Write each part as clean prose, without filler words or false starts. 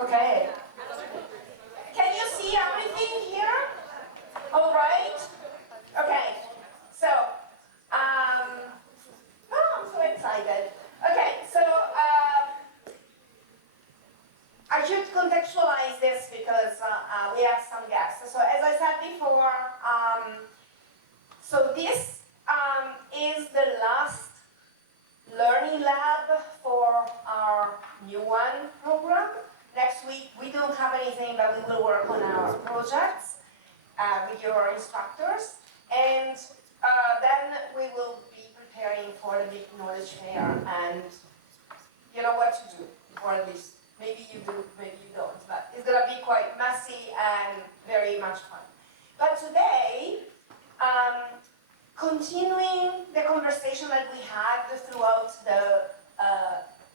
Okay. Can you see everything here? All right? Okay. So, oh, I'm so excited. Okay, so I should contextualize this because we have some guests. So as I said before, so this is the last learning lab for our NewONE program. Next week we don't have anything, but we will work on our projects with your instructors, and then we will be preparing for the big knowledge fair, and you know what to do, or at least maybe you do, maybe you don't, but it's going to be quite messy and very much fun. But today, continuing the conversation that we had throughout the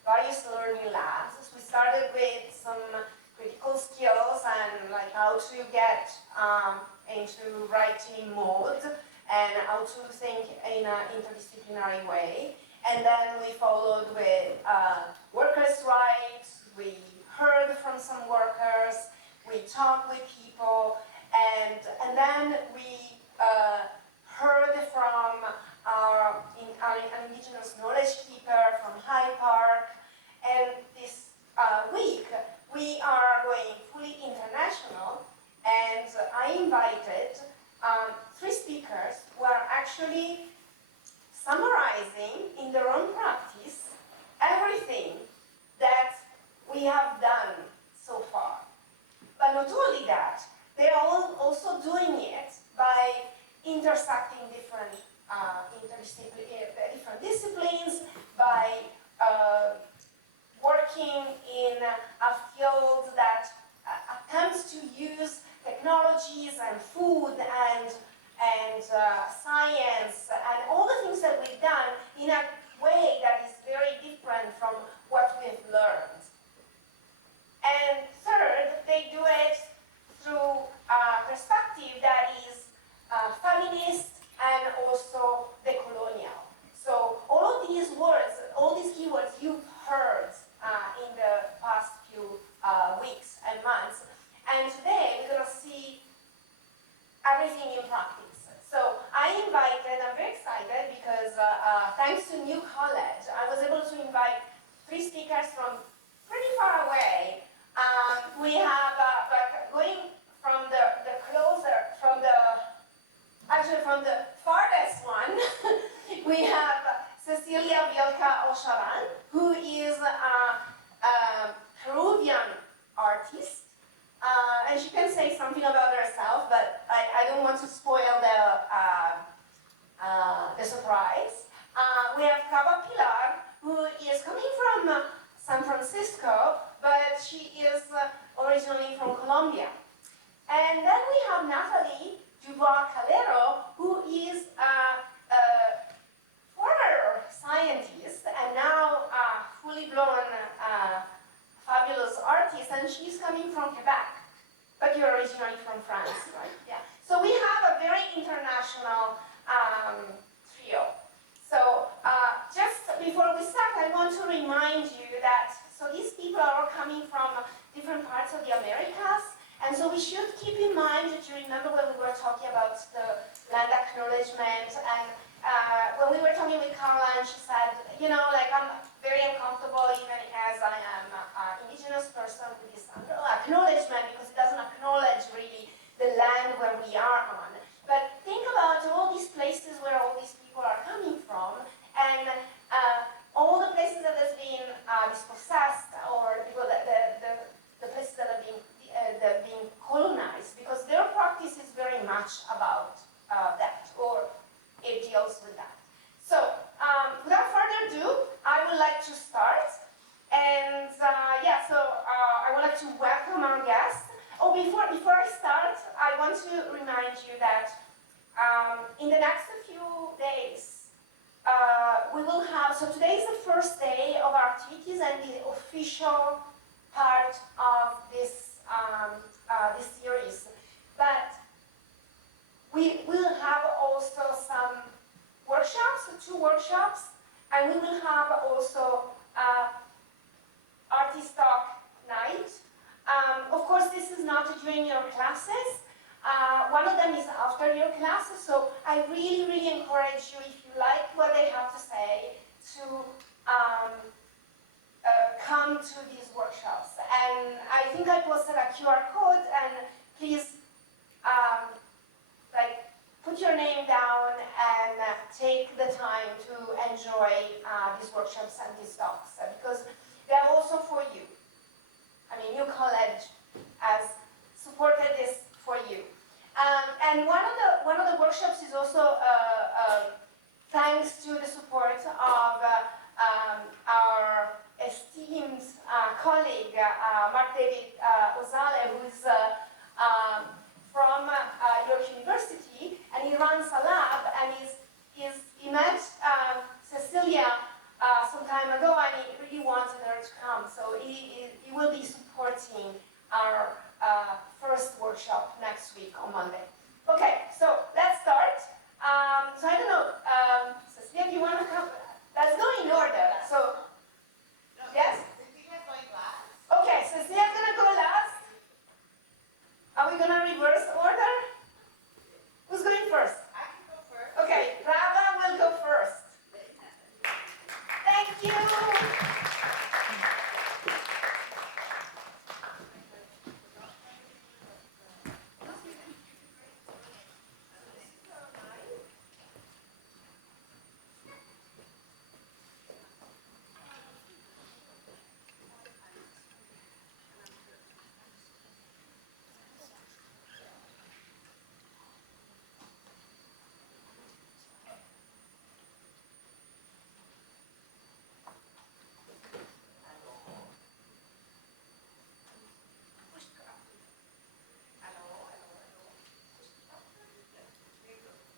various learning labs, we started with some critical skills and like how to get into writing mode and how to think in an interdisciplinary way. And then we followed with workers' rights. We heard from some workers, we talked with people, and then we heard from an indigenous knowledge keeper from Hyde Park. And this week we are going fully international, and I invited 3 speakers who are actually summarizing in their own practice everything that we have done so far. But not only that, they are all also doing it by intersecting different different disciplines, by working in a field that attempts to use technologies and food and science and all the things that we've done in a way that is very different from what we've learned. And third, they do it through a perspective that is feminist and also decolonial. So all of these words, all these keywords you've heard in the past few weeks and months. And today we're going to see everything in practice. So I invited, I'm very excited because thanks to New College, I was able to invite 3 speakers from pretty far away. We have, but going from the closer, from the farthest one, we have Cecilia, Vilca, Ocharan, who is a Peruvian artist. And she can say something about herself, but I don't want to spoil the surprise. We have Praba Pilar, who is coming from San Francisco, but she is originally from Colombia. And then we have Nathalie Dubois-Calero, who is a former scientist and now a fully blown fabulous artist, and she's coming from Quebec. But you're originally from France, right? Yeah. So we have a very international trio. So just before we start, I want to remind you that, so these people are all coming from different parts of the Americas, and so we should keep in mind that you remember when we were talking about the land acknowledgement, and when we were talking with Carla, and she said, you know, like I'm very uncomfortable even as I am an indigenous person with this acknowledgement because it doesn't acknowledge really the land where we are on. But think about all these places where all these people are coming from, and all the places that has been dispossessed, or people that the places that are being colonized, because their practice is very much about that, or it deals with that. So, without further ado, I would like to start. And I would like to welcome our guests. Oh, before I start, I want to remind you that in the next few days, we will have, so today is the first day of our activities and the official part of this this series. But we will have also some workshops, 2 workshops, and we will have also artist talk night not during your classes. One of them is after your classes, so I really, really encourage you, if you like what they have to say, to come to these workshops. And I think I posted a QR code, and please put your name down and take the time to enjoy these workshops and these talks, because they're also for you. I mean, your college has supported this for you. And one of the workshops is also thanks to the support of our esteemed colleague, Mark David Ozale, who's from York University, and he runs a lab, and he met Cecilia some time ago, and he really wanted her to come. So he will be supporting our first workshop next week on Monday. Okay, so let's start. So I don't know, Cecilia, do you want to come? Let's go in order. So, yes? Cecilia's going last. Okay, Cecilia's going to go last. Are we going to reverse order? Who's going first? I can go first. Okay, Praba will go first. Thank you.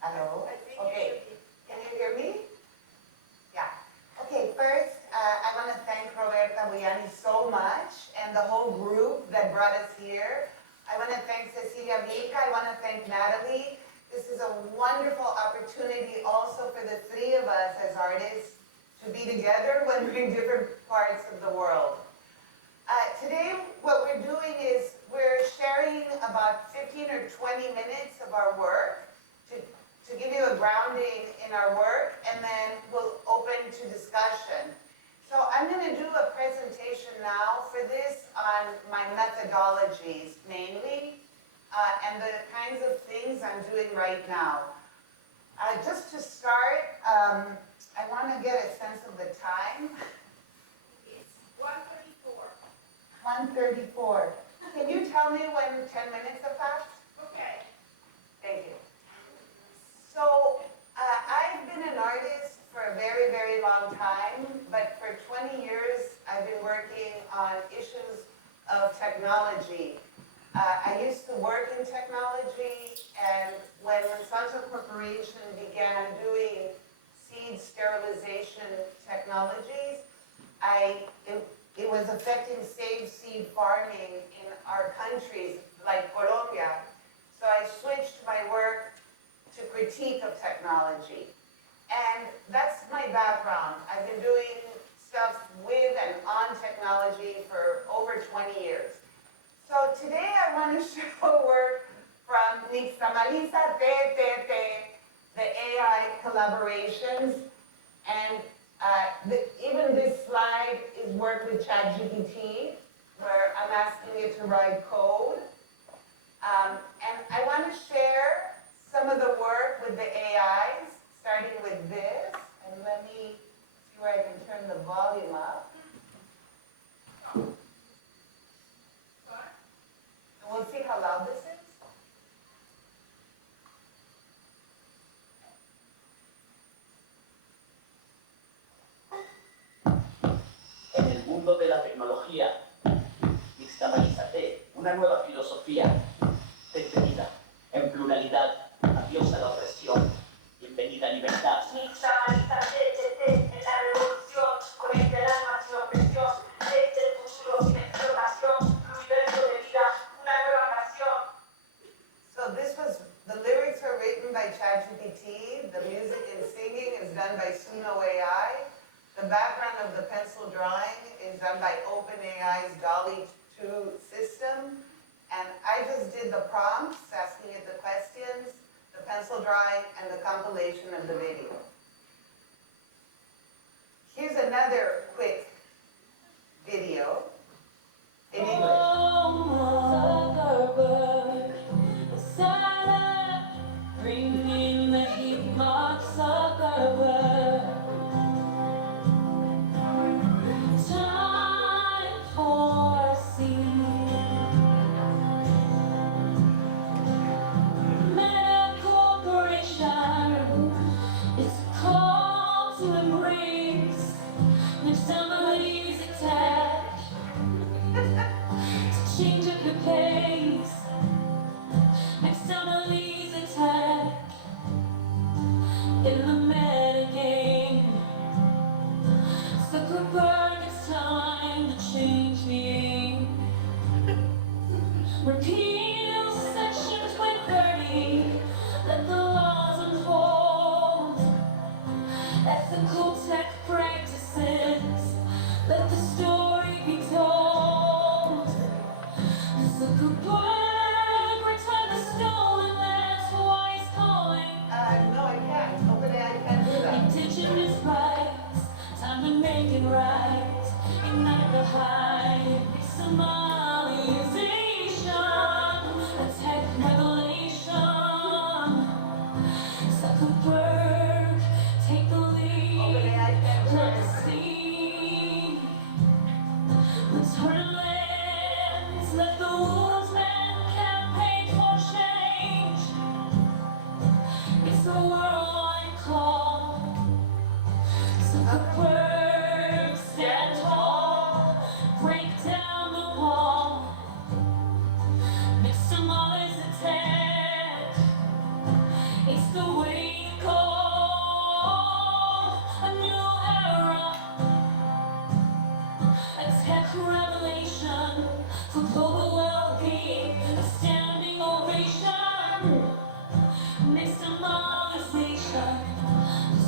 Hello? Okay. Can you hear me? Yeah. Okay, first, I want to thank Roberta Buyani so much and the whole group that brought us here. I want to thank Cecilia, Vilca. I want to thank Nathalie. This is a wonderful opportunity also for the three of us as artists to be together when we're in different parts of the world. Today, what we're doing is we're sharing about 15 or 20 minutes of our work to give you a grounding in our work, and then we'll open to discussion. So I'm going to do a presentation now for this on my methodologies mainly, and the kinds of things I'm doing right now. Just to start, I want to get a sense of the time. It's 1:34. 1:34. Can you tell me when 10 minutes have passed? Okay. Thank you. So, I've been an artist for a very, very long time, but for 20 years I've been working on issues of technology. I used to work in technology, and when Monsanto Corporation began doing seed sterilization technologies, it was affecting safe seed farming in our countries like Colombia. So I switched my work to critique of technology. And that's my background. I've been doing stuff with and on technology for over 20 years. So today I want to show work from Nixtamalisa TTT, the AI collaborations. And even this slide is work with ChatGPT, where I'm asking it to write code. And I want to share some of the work with the AIs, starting with this, and let me see where I can turn the volume up. And we'll see how loud this is. En el mundo de la tecnología, Nixtamalízate, una nueva filosofía. Detenida, en pluralidad. Adiós a la opresión. Bienvenida a libertad. Nixtamalízate en la revolución, conecta el alma sin opresión, desde el futuro sin explotación, universo de vida, una nueva canción. So this was, the lyrics are written by ChatGPT, the music and singing is done by Suno AI, the background of the pencil drawing is done by OpenAI's DALL-E 2 system, And I just did the prompts, asking it the questions, the pencil drawing, and the compilation of the video. Here's another quick video in English. Bringing the heat mark Zuckerberg. Time for a scene. Meta corporation is a call to embrace. If somebody's attached, to change up your pace. If somebody's attacked in the meta game, Zuckerberg, it's time to change the aim. Repeal section 2030, let the laws unfold. Ethical tech practices, let the story be told. Zuckerberg, return the stolen, that's why he's calling. No, I can't. OpenAI can't do that. Indigenous rights, time to make it right. Ignite the hype, Somalization, a tech revelation. Zuckerberg, take the lead. OpenAI can't do Plant it. the seed. Return lands, let the Wolfman campaign for change. It's a worldwide call. Zuckerberg, stand tall, break down the wall. Maximize attack. It's the way to go. A new era, a tech revelation for global well-being, a standing ovation. Maximalization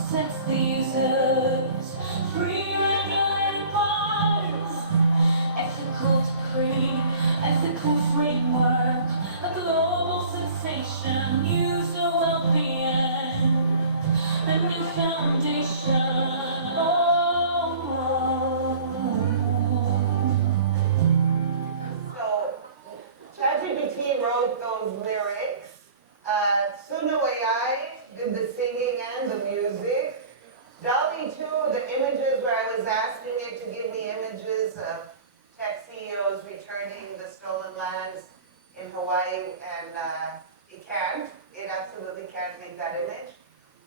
sets the users free, regulated bonds. Ethical decree, ethical framework, a global sensation, user well-being, a new foundation. So, ChatGPT wrote those lyrics. Suno AI did the singing and the music. Dolly 2, the images where I was asking it to give me images of tech CEOs returning the stolen lands in Hawaii, and it can't. It absolutely can't make that image.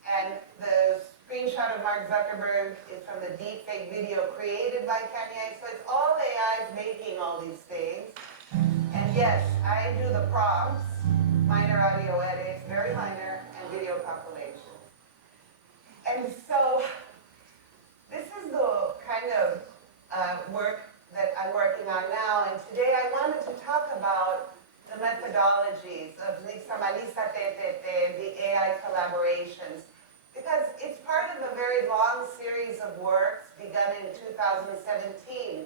And the screenshot of Mark Zuckerberg is from the deepfake video created by Kanye. So it's all AIs making all these things. And yes, I do the prompts, minor audio edits, very minor, and video compilations. And so this is the kind of work that I'm working on now. And today I wanted to talk about the methodologies of Nixamalisa TTT, the AI collaborations, because it's part of a very long series of works begun in 2017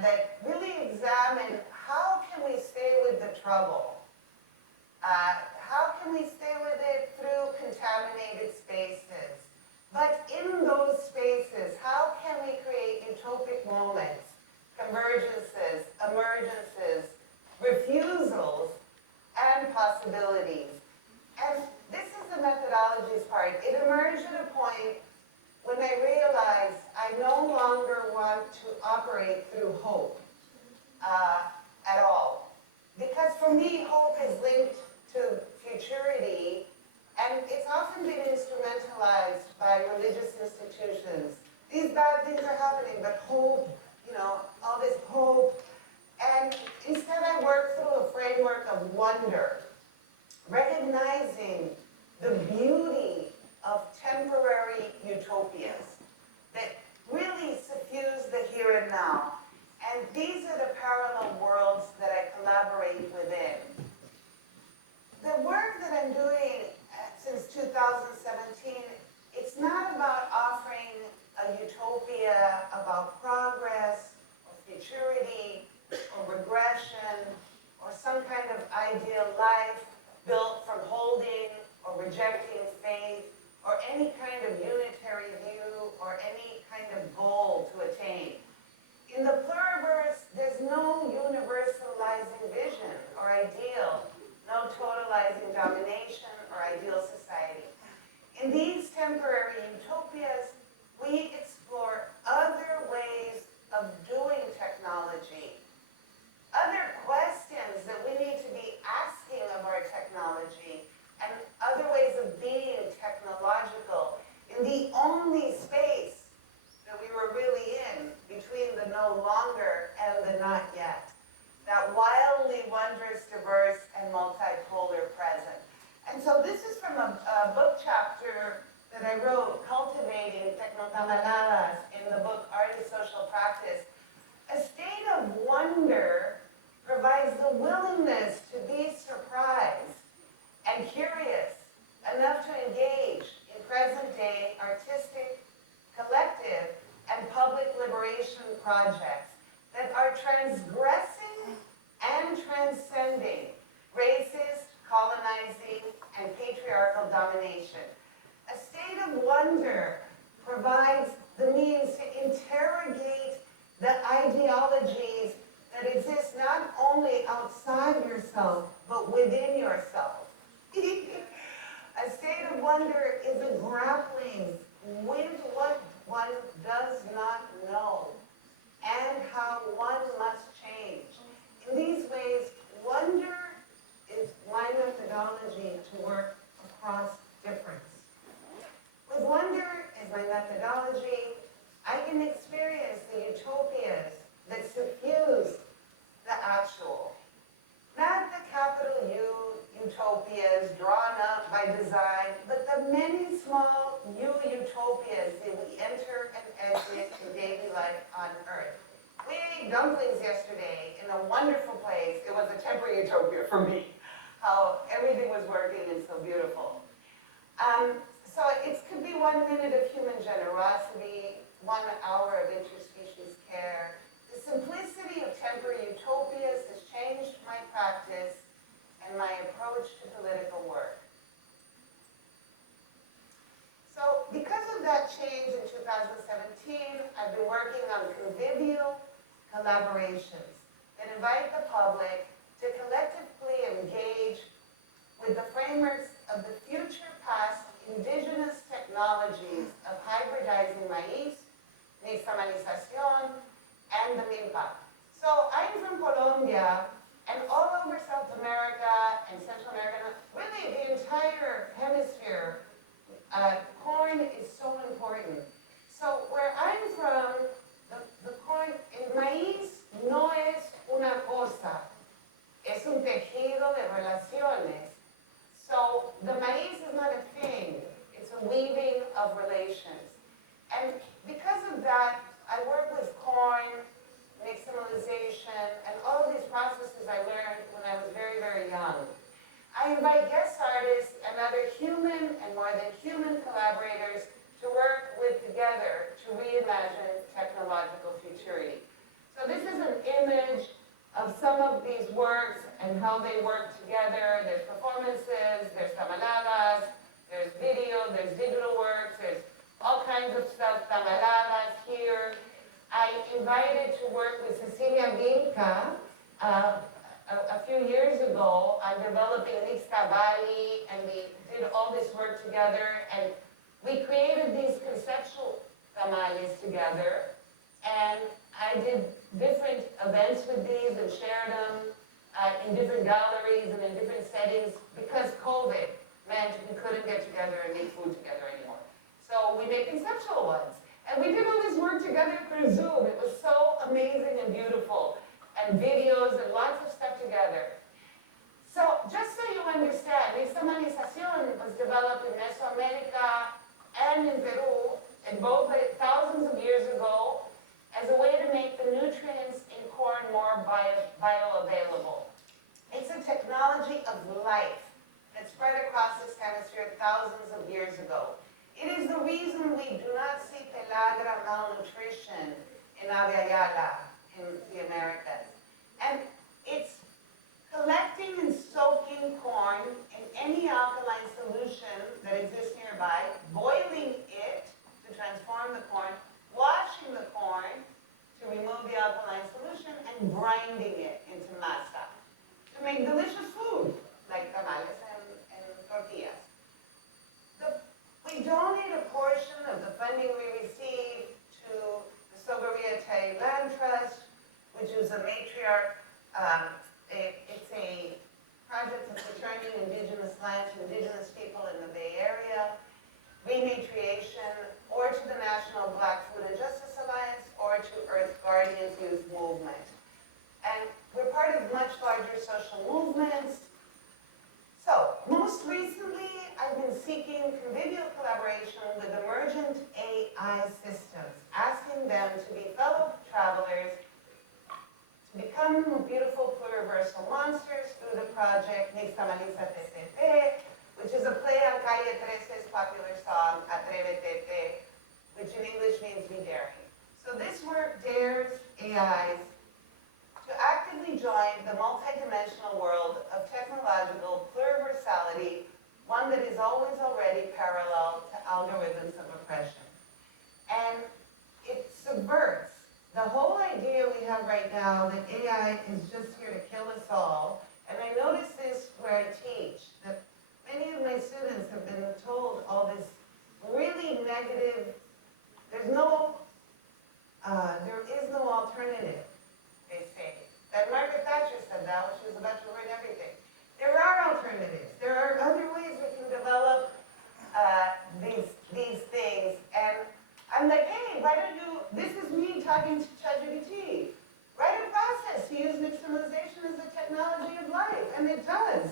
that really examine how can we stay with the trouble? How can we stay with it through contaminated spaces? But in those spaces, how can we create utopic moments, convergences, emergences, refusals, and possibilities? And this is the methodologies part. It emerged at a point when I realized I no longer want to operate through hope at all. Because for me, hope is linked to futurity, and it's often been instrumentalized by religious institutions. These bad things are happening, but hope, all this hope. And instead I work through a framework of wonder, recognizing the beauty of temporary utopias that really suffuse the here and now. And these are the parallel worlds that I collaborate within. The work that I'm doing since 2017, it's not about offering a utopia about progress ideal life built from holding or rejecting faith or any kind of unitary view or any kind of goal to attain. In the pluriverse, there's no universalizing vision or ideal, no totalizing domination or ideal society. In these temporary utopias, we explore other ways of doing technology, other questions that we need to be asking of our technology, and other ways of being technological in the only space that we were really in between the no longer and the not yet, that wildly wondrous, diverse, and multipolar present. And so this is from a book chapter that I wrote, Cultivating Tecnotamaladas, in the book Art is Social Practice. A state of wonder provides the willingness to be surprised and curious enough to engage in present-day artistic, collective, and public liberation projects that are transgressing and transcending racist, colonizing, and patriarchal domination. A state of wonder provides the means to interrogate the ideologies that exist not only outside yourself, but within yourself. A state of wonder is a grappling with what one does not know and how one must change. In these ways, wonder is my methodology to work across difference. With wonder as my methodology, I can experience the utopias that suffuse the actual. Not the capital U utopias drawn up by design, but the many small utopias that we enter and exit in daily life on Earth. We ate dumplings yesterday in a wonderful place. It was a temporary utopia for me, how everything was working and so beautiful. So it could be 1 minute of human generosity, 1 hour of interspecies care. The simplicity of temporary utopias has changed my practice and my approach to political work. So because of that change in 2017, I've been working on convivial collaborations that invite the public to collectively engage with the frameworks of the future past indigenous technologies of hybridizing maíz, nixtamalización, and the milpa. So I'm from Colombia, and all over South America and Central America, really the entire hemisphere, corn is so important. So where I'm from, the corn, el maíz no es una cosa, es un tejido de relaciones. So the maíz is not a thing, it's a weaving of relations. And because of that, I work with corn, nixtamalization, and all of these processes I learned when I was very, very young. I invite guest artists and other human and more than human collaborators to work with together to reimagine technological futurity. So this is an image of some of these works and how they work together. There's performances, there's tamaladas, there's video, there's digital works, there's all kinds of stuff, tamaladas here. I invited to work with Cecilia Vilca a few years ago on developing Nixtabali, and we did all this work together, and we created these conceptual tamales together, and I did different events with these and shared them in different galleries and in different settings because COVID meant we couldn't get together and eat food together anymore. So we made conceptual ones. And we did all this work together through Zoom. It was so amazing and beautiful. And videos and lots of stuff together. So just so you understand, nixtamalización was developed in Mesoamerica and in Peru, in both thousands of years ago, as a way to make the nutrients in corn more bioavailable. It's a technology of life that spread across this hemisphere thousands of years ago. It is the reason we do not see pellagra malnutrition in Ave Ayala in the Americas. And it's collecting and soaking and grinding it into masa to make delicious food, like tamales and tortillas. We donate a portion of the funding we receive to the Sogorea-Tay Land Trust, which is a matriarch. It's a project of returning indigenous land to indigenous people in the Bay Area, rematriation, or to the National Black Food and Justice Alliance, or to Earth Guardians Youth Movement. And we're part of much larger social movements. So, most recently, I've been seeking convivial collaboration with emergent AI systems, asking them to be fellow travelers, to become beautiful pluriversal monsters through the project Nixtamaliza TTT, which is a play on Calle 13's popular song, Atrévete, which in English means be daring. So this work dares AIs to actively join the multidimensional world of technological pluriversality, one that is always already parallel to algorithms of oppression. And it subverts the whole idea we have right now that AI is just here to kill us all. And I notice this where I teach, that many of my students have been told all this really negative, there is no alternative, they say. That Margaret Thatcher said that when she was about to ruin everything. There are alternatives. There are other ways we can develop these things. And I'm like, hey, why don't you, this is me talking to ChatGPT. Write a process to use nixtamalization as a technology of life, and it does.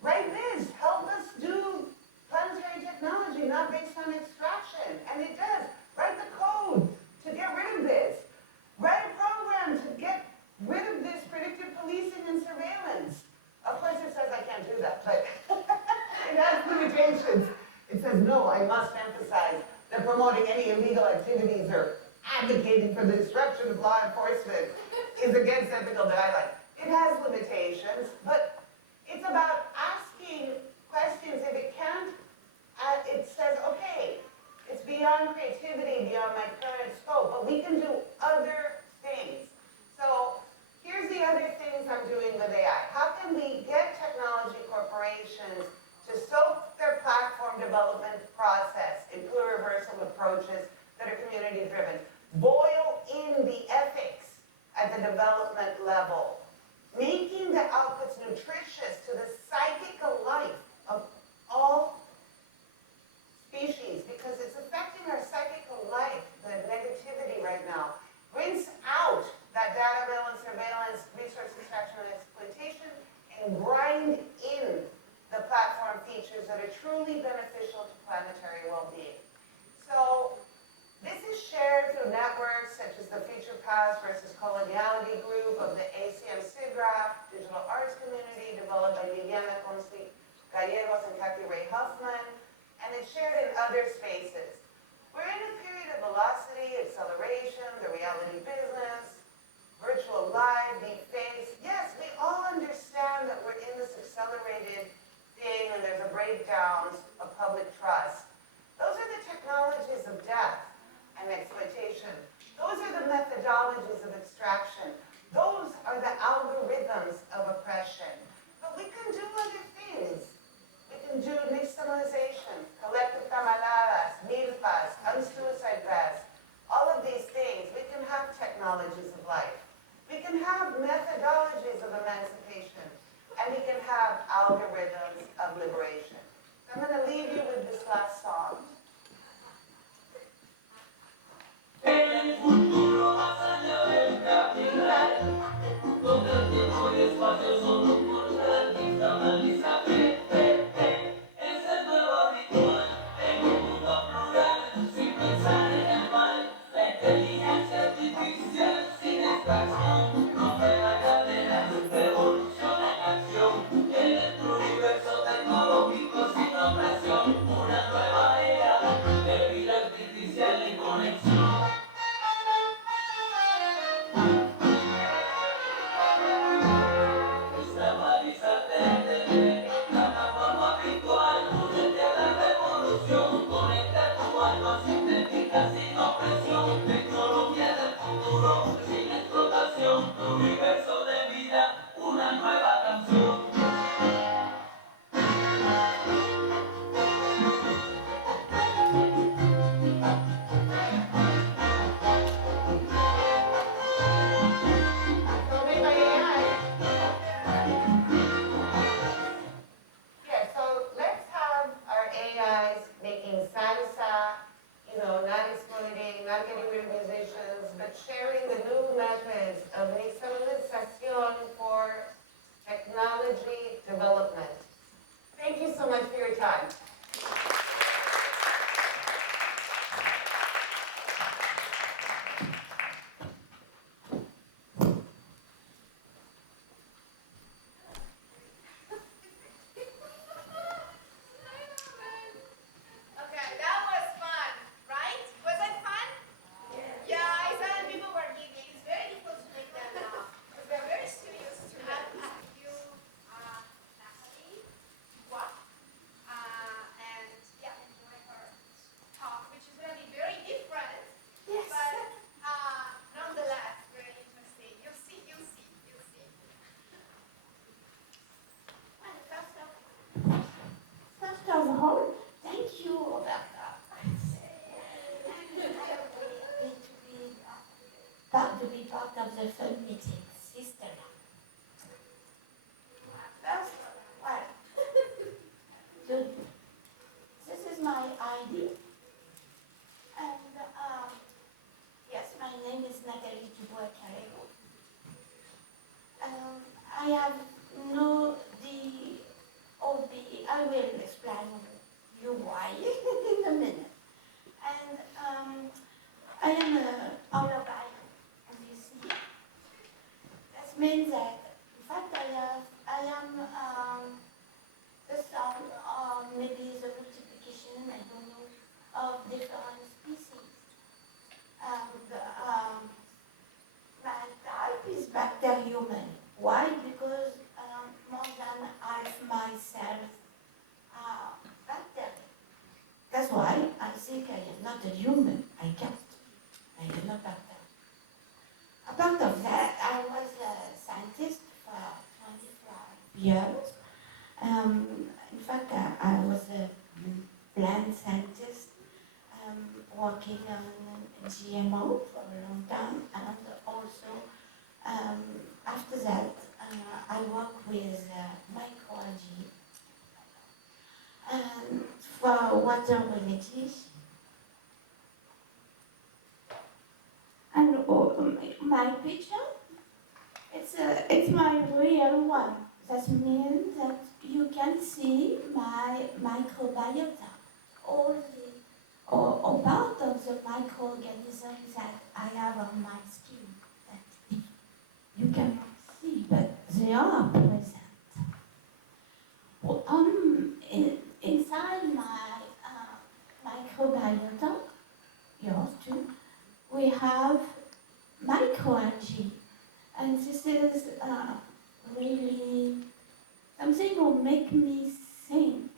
Write this, help us do planetary technology, not based on extraction, and it does. Write the code to get rid of this. Write a program to get rid of this predictive policing and surveillance. Of course it says I can't do that, but it has limitations. It says, no, I must emphasize that promoting any illegal activities or advocating for the destruction of law enforcement is against ethical guidelines. It has limitations, but it's about asking questions. If it can't, it says, okay, it's beyond creativity, beyond my current scope, but we can do other things. So here's the other things I'm doing with AI. How can we get technology corporations to soak their platform development process in pluriversal approaches that are community-driven? Boil in the ethics at the development level, making the outputs nutritious to the psychical life of all species, because it's affecting our psychical life, the negativity right now. Rinse out that data mill and surveillance, resource extraction and exploitation, and grind in the platform features that are truly beneficial to planetary well-being. So this is shared through networks such as the Future Past versus Coloniality group of the ACM SIGGRAPH digital arts community developed by Liliana Gallegos and Kathy Ray Huffman, and it's shared in other spaces. We're in a period of velocity, acceleration, the reality business, virtual live, deep face. Yes, we all understand that we're in this accelerated thing and there's a breakdown of public trust. Those are the technologies of death and exploitation. Those are the methodologies of extraction. Those are the algorithms of oppression. But we can do other things. We can do nixtamalization, collective tamaladas, milpas, unsuicide vests, all of these things. We can have technologies of life. We can have methodologies of emancipation. And we can have algorithms of liberation. So I'm going to leave you with this last song. El futuro más allá del capital, donde el tiempo y espacio son un portal, nixtamaliza es el nuevo ritual, en un mundo plural, sin pensar en el mal, la inteligencia artificial sin extracción, rompe la cadena, revolución en acción, en el universo tecnológico sin opresión, una nueva era de vida artificial en conexión. Sin opresión, tecnología del futuro, sin explotación. means that, in fact, I am the son of maybe the multiplication, I don't know, of different species. My type is bacterium. Why? Because more than half my cells are bacteria. That's why I think I am not a human. I can't. I am not bacteria. Apart of that, I was a scientist for 25 years. In fact, I was a plant scientist working on GMO for a long time, and also after that, I work with microalgae and for water remediation. And my picture, it's my real one. That means that you can see my microbiota, all the or part of the microorganisms that I have on my skin that you cannot see, but they are present. Inside my microbiota, yours too, we have microalgae, and this is really something will make me think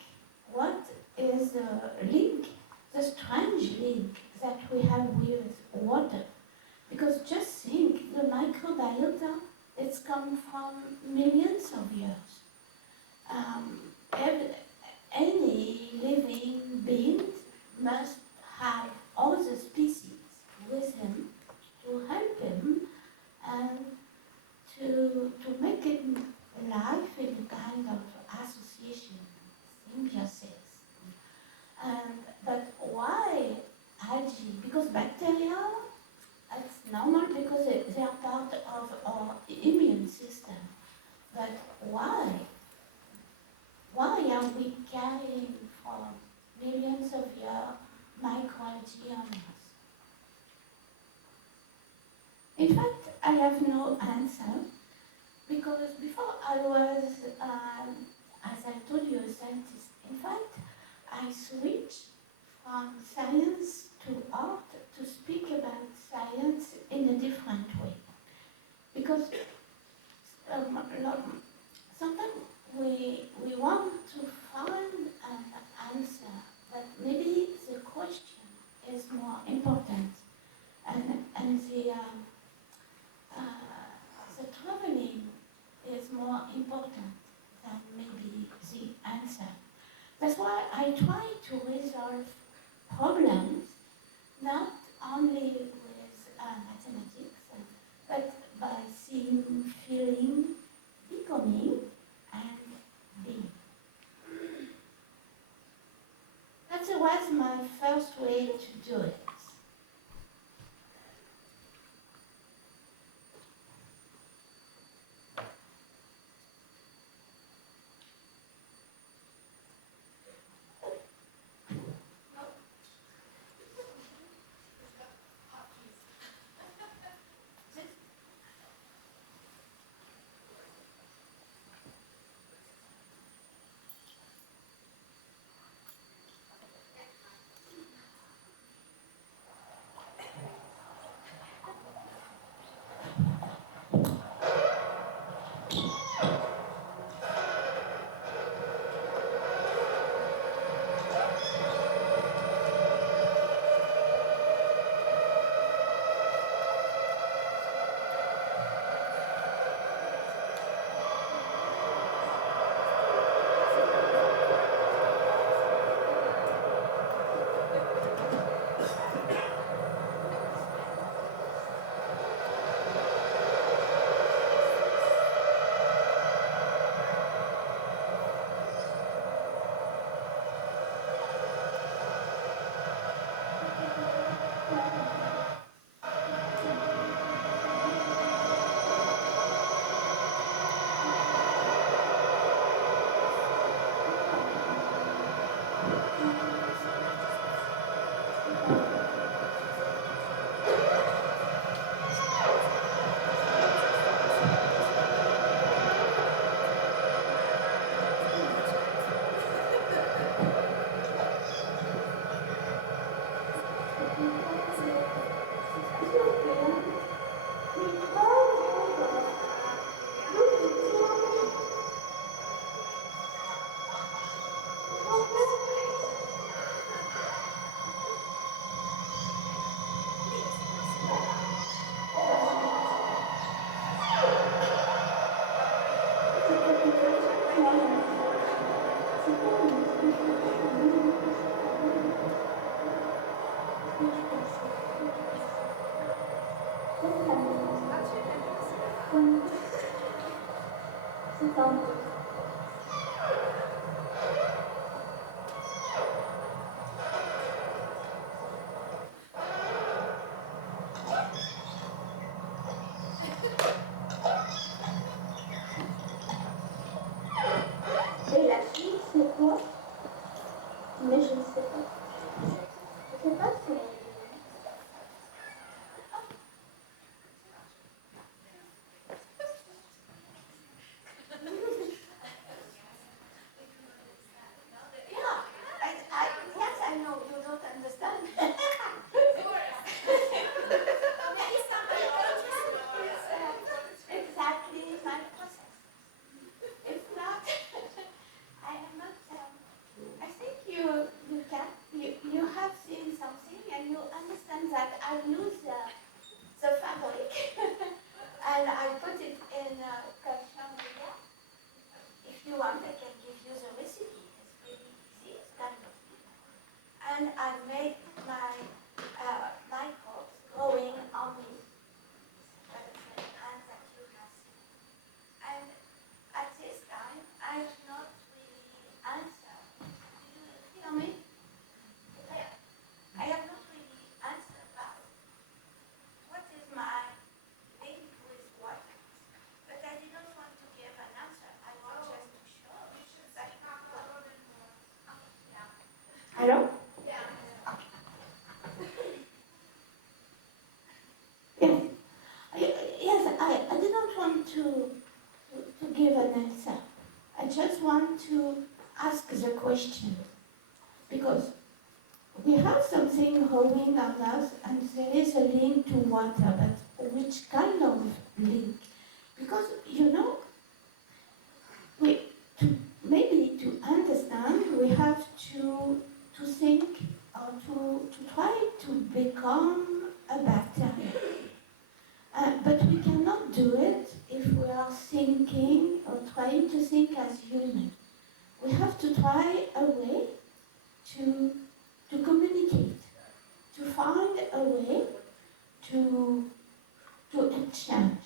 what is the link, the strange link that we have with water. Because just think, the microbiota, it's come from millions of years. Any living being must have all the species with him to help him and to make it life in a kind of association, symbiosis. But why algae? Because bacteria, it's normal because they are part of our immune system. But why? Why are we carrying for millions of years microalgae on us? In fact, I have no answer, because before I was, as I told you, a scientist. In fact, I switched from science to art to speak about science in a different way. Because sometimes we want to find an answer, but maybe the question is more important, and the traveling is more important than maybe the answer. That's why I try to resolve problems not only with mathematics, but by seeing, feeling, becoming, and being. That was my first way to do it. Et la fille, c'est quoi? Mais je ne sais pas. Je ne sais pas ce que yes, I know you don't understand. Exactly my process. If not, I am not. I think you have seen something and you understand that I use the fabric and I put it in calcium media. If you want, I can give you the recipe. It's really easy. It's kind of and I made my microbes growing on me. And that you have seen. And at this time, I have not really answered. Did you hear me? Yeah. I have not really answered about what is my link with what. But I didn't want to give an answer. I want just to show that. Hello? Yes. Yes, I didn't want to give an answer. I just want to ask the question. Because we have something growing on us and there is a link to water, but which kind of link? Because, maybe to understand, we have to think or to try to become a bacteria. But we cannot do it if we are thinking or trying to think as humans. We have to try a way to communicate, to find a way to exchange.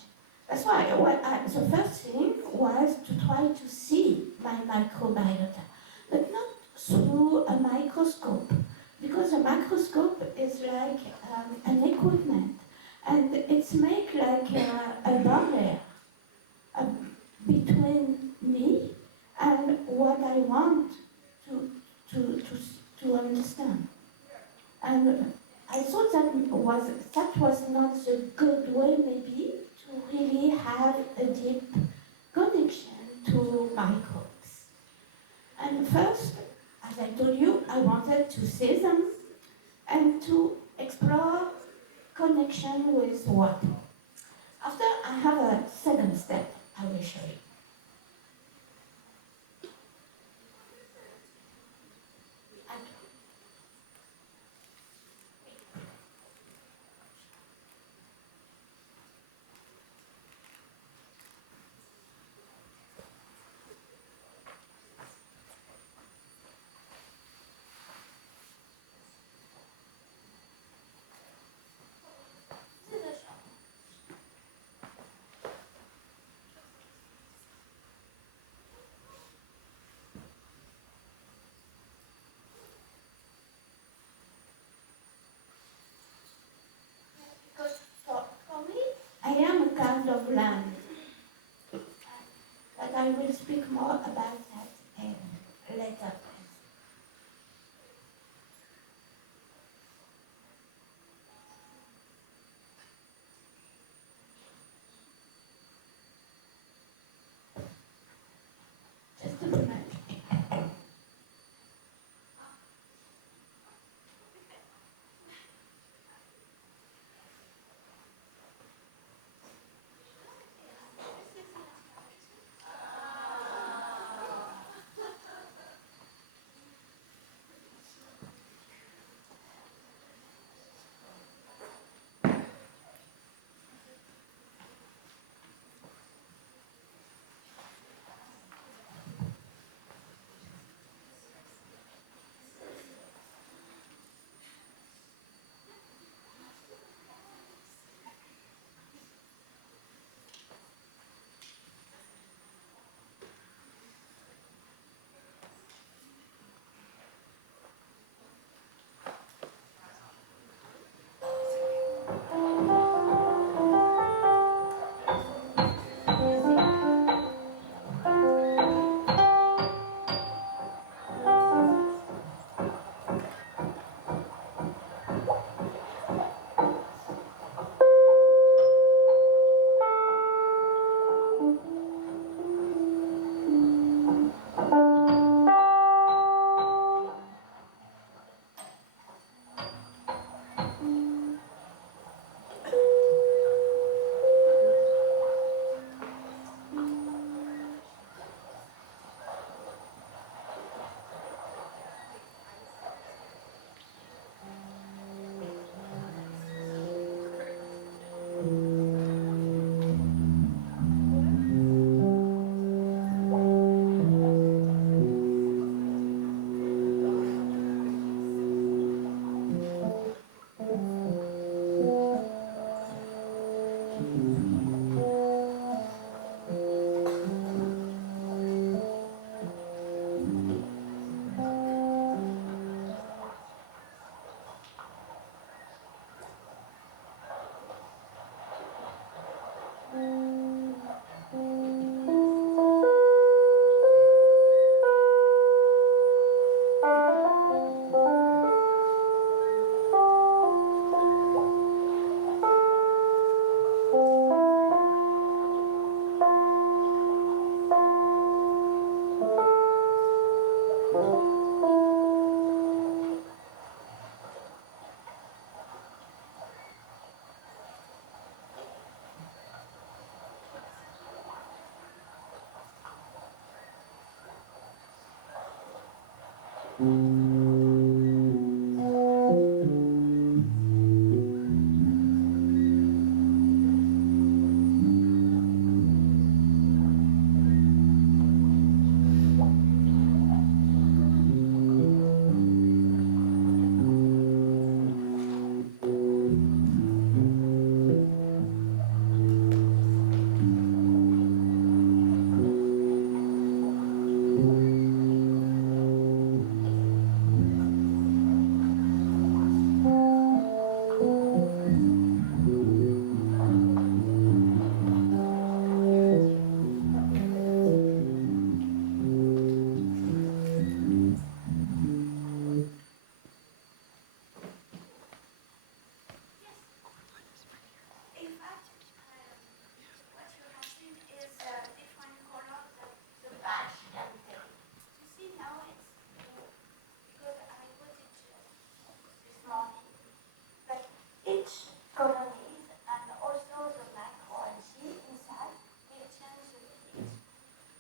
That's why the first thing was to try to see my microbiota, but not through a microscope, because a microscope is like an equipment, and it's make like a barrier between me and what I want to understand. And I thought that was not a good way maybe to really have a deep connection to microbes. And first, as I told you, I wanted to see them and to explore connection with water. After, I have a second step I will show you. Because for me, I am a kind of land. But I will speak more about that later. Just a moment. In fact, what you have seen is different colors of the badge can take. You see now it's blue because I put it this morning. But each colonies and also the microalgae inside will change the page.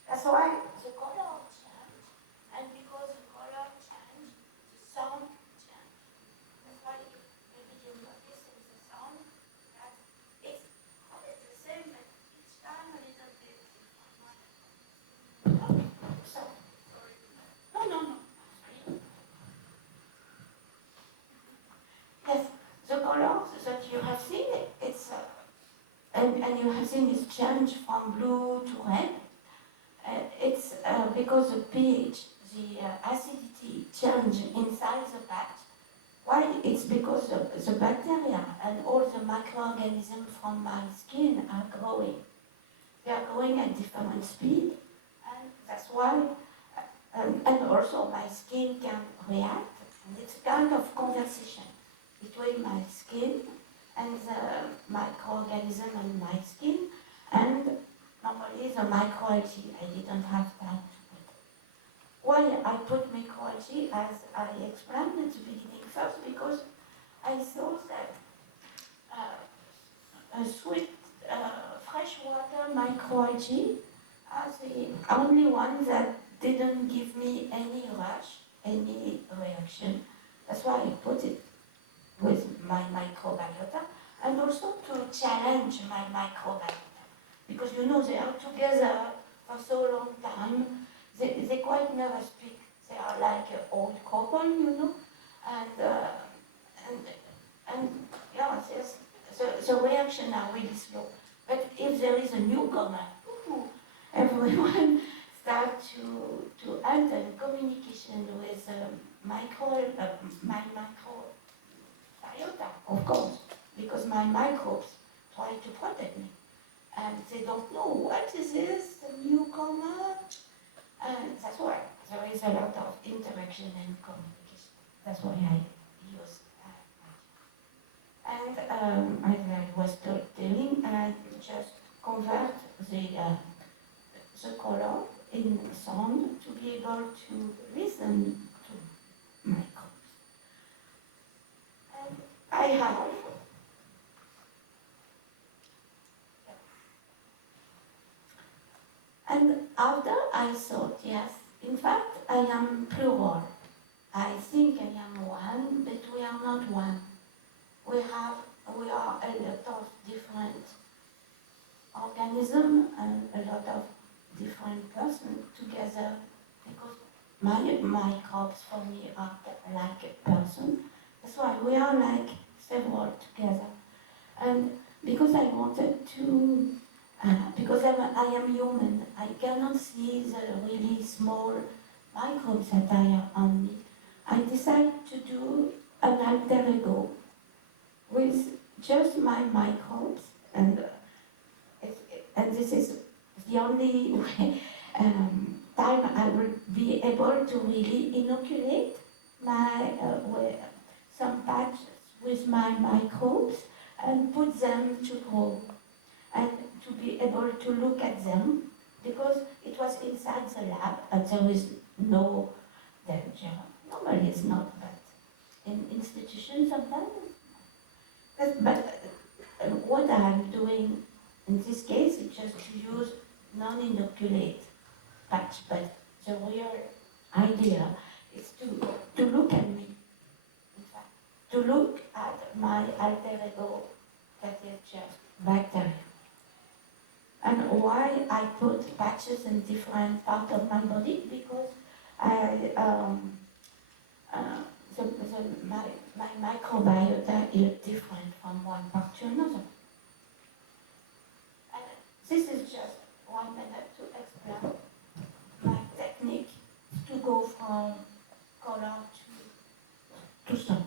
That's why the color change, and because the color change, the sound change. That's why maybe you notice in the sound that it's always the same, but each time a little bit different. Okay, so, no. Sorry. Yes, the colors that you have seen, it's and you have seen it's changed from blue to red. It's because the pH, the acidity change inside the patch. Why? It's because the bacteria and all the microorganisms from my skin are growing. They are growing at different speed, and that's why, and also my skin can react, and it's a kind of conversation between my skin and the microorganism and my skin, and normally the microalgae. I didn't have time to put. Why I put microalgae, as I explained at the beginning first, because I thought that a sweet freshwater microalgae are the only one that didn't give me any rush, any reaction. That's why I put it with my microbiota, and also to challenge my microbiota. Because you know they are together for so long time, they quite never speak. They are like an old couple, you know, and yeah, the reaction are really slow. But if there is a newcomer, everyone start to enter in communication with my microbiota, of course, because my microbes try to protect me. And they don't know what is this, the newcomer, and that's why there is a lot of interaction and communication. That's why I use magic. And as I was telling, I just convert the color in sound to be able to listen to microbes. And I have And after I thought, yes, in fact, I am plural. I think I am one, but we are not one. We are a lot of different organisms and a lot of different persons together, because my microbes for me are like a person. That's why we are like several together. And because I wanted to because I am human, I cannot see the really small microbes that are on me. I decided to do an alter ego with just my microbes, and this is the only way, time I will be able to really inoculate my some patches with my microbes and put them to grow. And to be able to look at them, because it was inside the lab and there is no danger. Normally it's not, but in institutions sometimes. But what I'm doing in this case is just to use non-inoculate patch, but the real idea is to look at me, in fact, to look at my alter ego that is just bacteria. And why I put patches in different parts of my body? Because I, my microbiota is different from one part to another. And this is just 1 minute to explain my technique to go from color to sun.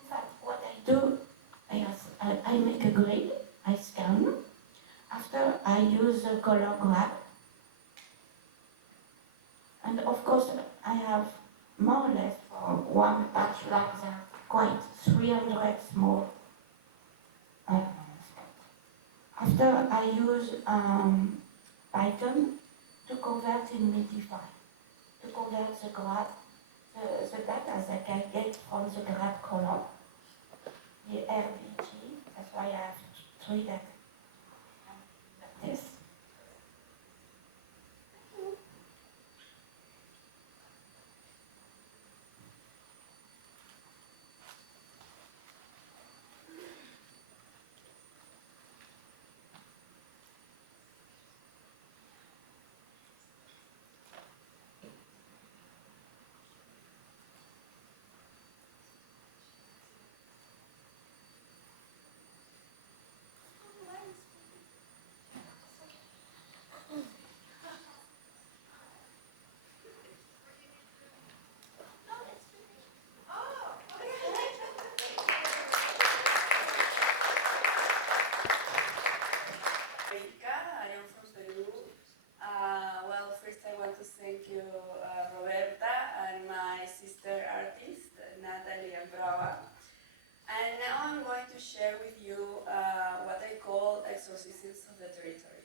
In fact, what I do is I make a grid, I scan. After I use a color grab. And of course, I have more or less for one patch like that, quite 300 small. After I use Python to convert in Medify, to convert the graph, the data that I get from the graph color, the RBG, that's why I have three data. Like this. Vilca, I am from Peru. Well, first I want to thank you, Roberta, and my sister artist, Nathalie and Praba. And now I'm going to share with you what I call exorcisms of the territory.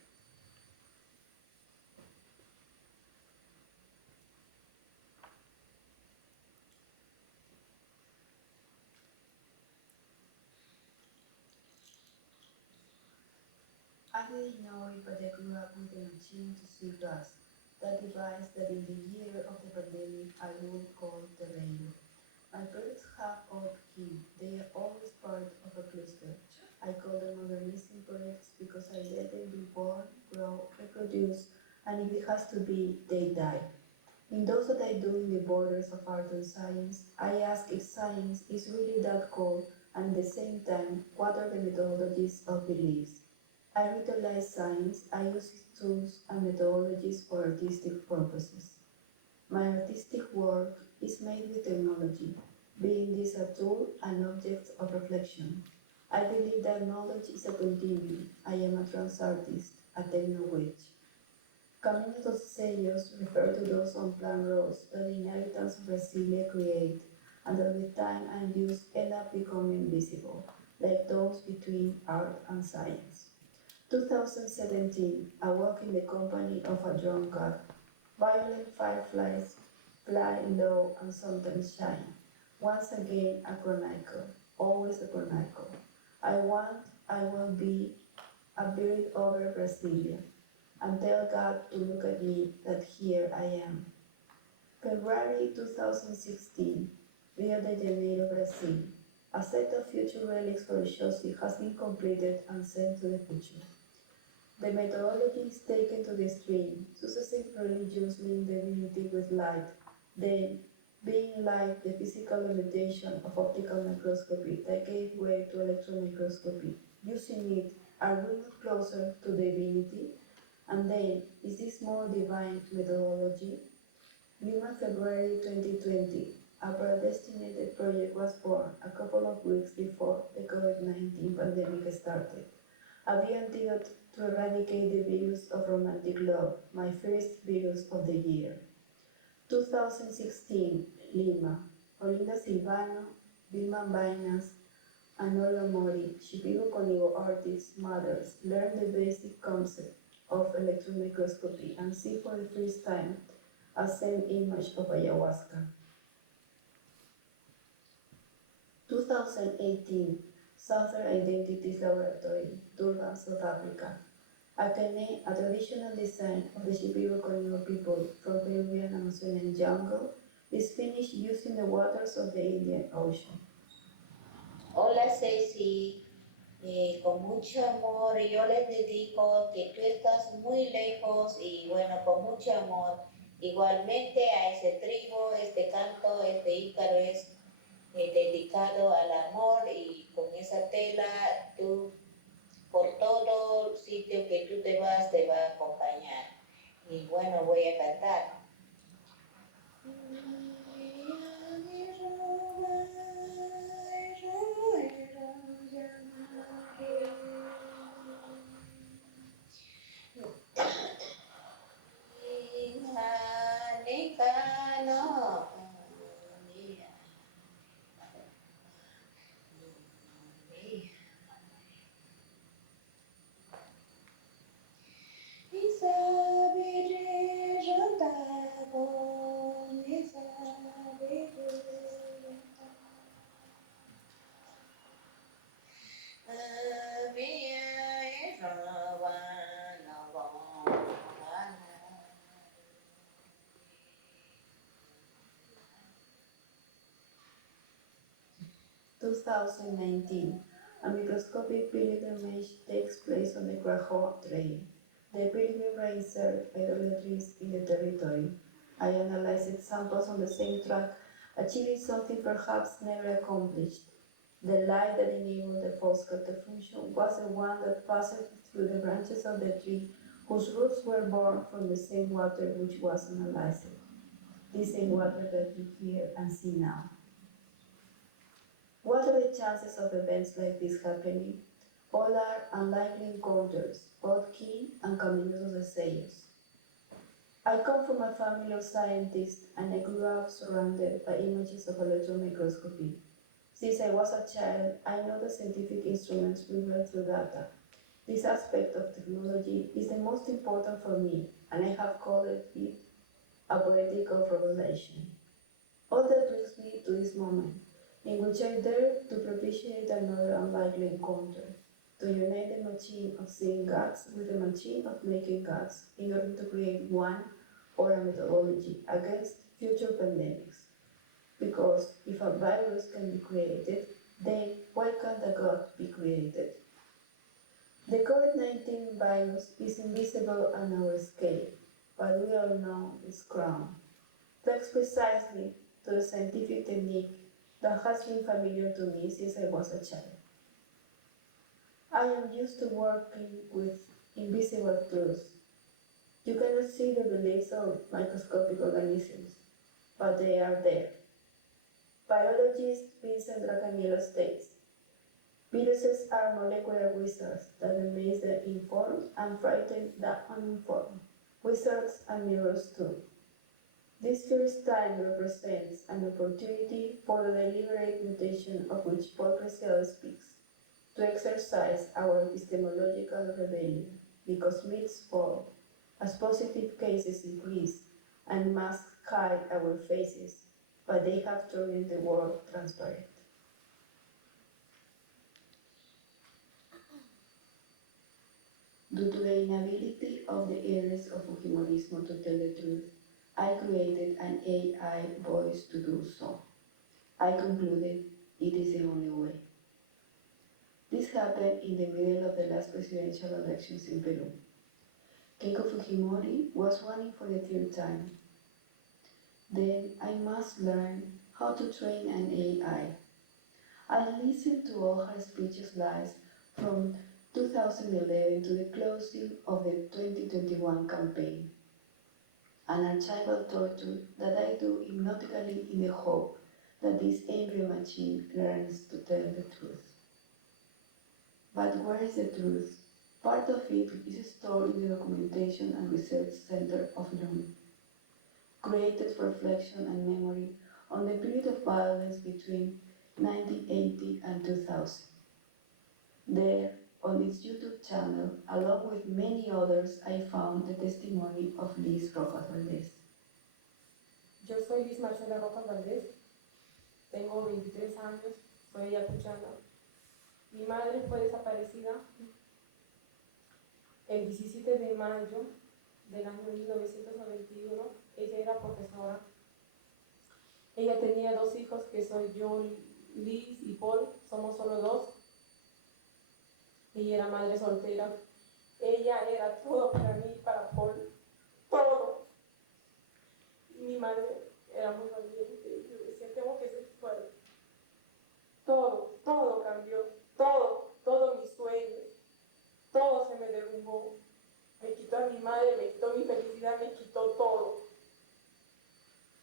I didn't know it, but I grew up with a machine to see dust. That device that in the year of the pandemic I would call the rainbow. My birds have odd key. They are always part of a cluster. I call them organism projects because I let them be born, grow, reproduce, and if it has to be, they die. In those that I do in the borders of art and science, I ask if science is really that cold, and at the same time, what are the methodologies of beliefs? I ritualize science, I use its tools and methodologies for artistic purposes. My artistic work is made with technology, being this a tool and object of reflection. I believe that knowledge is a continuum. I am a transartist, a techno-witch. Caminos sellos refer to those unplanned roads that the inhabitants of Brasilia create, and that with time and use end up becoming visible, like those between art and science. 2017, I work in the company of a drunkard. Violent fireflies fly low and sometimes shine. Once again, a chronicle, always a chronicle. I will be a bird over Brasilia and tell God to look at me that here I am. February 2016, Rio de Janeiro, Brazil. A set of future relics for Shoshi has been completed and sent to the future. The methodology is taken to the extreme, successive religions link divinity with light, then, being light the physical limitation of optical microscopy that gave way to electron microscopy. Using it, are we not closer to divinity? And then, is this more divine methodology? Lima, February 2020, a predestinated project was born a couple of weeks before the COVID-19 pandemic started. A the antidote to eradicate the virus of romantic love, my first virus of the year. 2016, Lima. Olinda Silvano, Vilma Vainas, and Olga Mori, Shipigo Conigo artists, mothers, learn the basic concept of electron microscopy and see for the first time a same image of ayahuasca. 2018, Southern Identities Laboratory, Durban, South Africa. A traditional design of the Shipibo people from Peruvian Amazonian jungle is finished using the waters of the Indian Ocean. Hola Ceci, con mucho amor yo les dedico que tú estás muy lejos y bueno, con mucho amor. Igualmente a ese tribo, este canto, este ícaro es dedicado al amor y con esa tela tú por todo sitio que tú te va a acompañar. Y bueno, voy a cantar. (2019) A microscopic pilgrimage takes place on the Krakow Trail. The pilgrims reinsert idolatries in the territory. I analyzed samples on the same track, achieving something perhaps never accomplished. The light that enabled the false function was the one that passed through the branches of the tree whose roots were born from the same water which was analyzed. The same water that you hear and see now. What are the chances of events like this happening? All are unlikely encounters, both keen and caminos de sellos. I come from a family of scientists and I grew up surrounded by images of electron microscopy. Since I was a child, I know the scientific instruments reveal through data. This aspect of technology is the most important for me, and I have called it a poetical revelation. All that brings me to this moment, in which I dare to propitiate another unlikely encounter, to unite the machine of seeing gods with the machine of making gods in order to create one or a methodology against future pandemics. Because if a virus can be created, then why can't a god be created? The COVID-19 virus is invisible on our scale, but we all know its crown. Thanks precisely to the scientific technique that has been familiar to me since I was a child. I am used to working with invisible truths. You cannot see the beliefs of microscopic organisms, but they are there. Biologist Vincent Dracaniello states, viruses are molecular wizards that amaze the informed and frighten the uninformed. Wizards and mirrors too. This first time represents an opportunity for the deliberate mutation of which Paul Preciado speaks, to exercise our epistemological rebellion, because myths fall, as positive cases increase, and masks hide our faces, but they have turned the world transparent. Due to the inability of the heirs of Fujimorismo to tell the truth, I created an AI voice to do so. I concluded it is the only way. This happened in the middle of the last presidential elections in Peru. Keiko Fujimori was running for the third time. Then I must learn how to train an AI. I listened to all her speeches live from 2011 to the closing of the 2021 campaign. An archival torture that I do hypnotically in the hope that this embryo machine learns to tell the truth. But where is the truth? Part of it is stored in the Documentation and Research Center of NewONE, created for reflection and memory on the period of violence between 1980 and 2000. There, on its YouTube channel, along with many others, I found the testimony of Liz Rojas Valdez. Yo soy Liz Marcela Rojas Valdés, tengo 23 años, soy ayacuchana. Mi madre fue desaparecida el 17 de mayo del año 1991. Ella era profesora. Ella tenía 2 hijos, que soy yo, Liz y Paul, somos solo 2. Ella era madre soltera. Ella era todo para mí y para Paul, todo. Y mi madre era muy valiente. Yo decía, tengo que ser fuerte. Todo cambió, todo mis sueños, todo se me derrumbó. Me quitó a mi madre, me quitó mi felicidad, me quitó todo.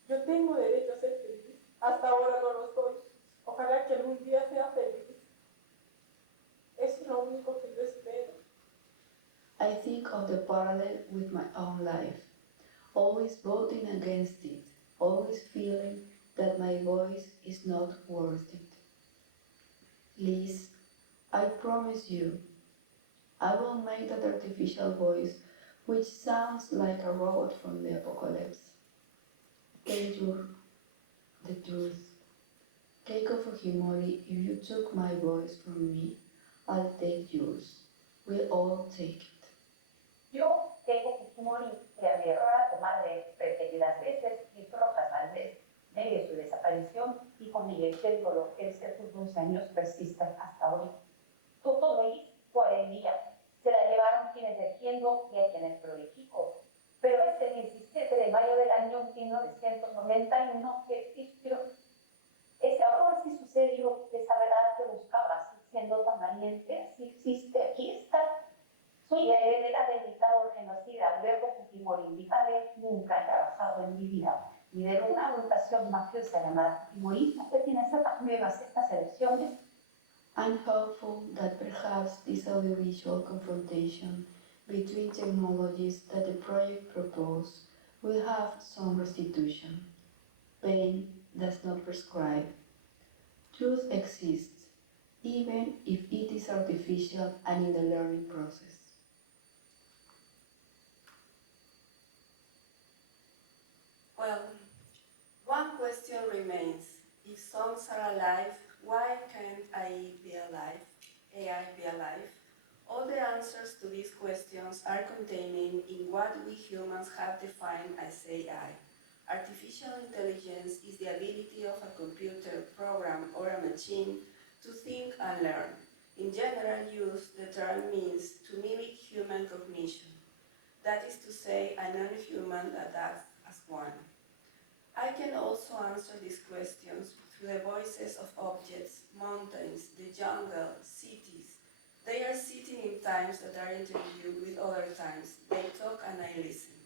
Yo tengo derecho a ser feliz, hasta ahora no lo soy. Ojalá que algún día sea feliz. Es lo único que yo espero. I think of the parallel with my own life, always voting against it, always feeling that my voice is not worth it. Liz, I promise you, I will make that artificial voice which sounds like a robot from the apocalypse. Tell you the truth. Keiko Fujimori, if you took my voice from me, I'll take yours. We'll all take it. Yo, Keiko Fujimori, que a mi errora comadre repetidas veces, Liz Rojas Valdés, medio su desaparición y con ella el dolor que desde sus 12 años persiste hasta hoy. Todo Luis por el día. Se la llevaron quienes defiendo y a quienes prolejico. Pero ese 17 de mayo del año 1991 que existió. Ese horror sí sucedió, esa verdad que buscabas, siendo tan valiente, así existe, aquí está. Soy la heredera del dictador genocida, luego Fujimori. Mi padre nunca ha trabajado en mi vida. Lideró una agrupación mafiosa llamada Fujimorista que tiene que hacer nuevas estas elecciones. I'm hopeful that perhaps this audiovisual confrontation between technologies that the project proposed will have some restitution. Pain does not prescribe. Truth exists, even if it is artificial and in the learning process. Well, one question remains. If songs are alive, why can't AI be alive? All the answers to these questions are contained in what we humans have defined as AI. Artificial intelligence is the ability of a computer, program, or a machine to think and learn. In general use, the term means to mimic human cognition. That is to say, a non-human that acts as one. I can also answer these questions through the voices of objects, mountains, the jungle, cities. They are sitting in times that are interviewed with other times. They talk and I listen.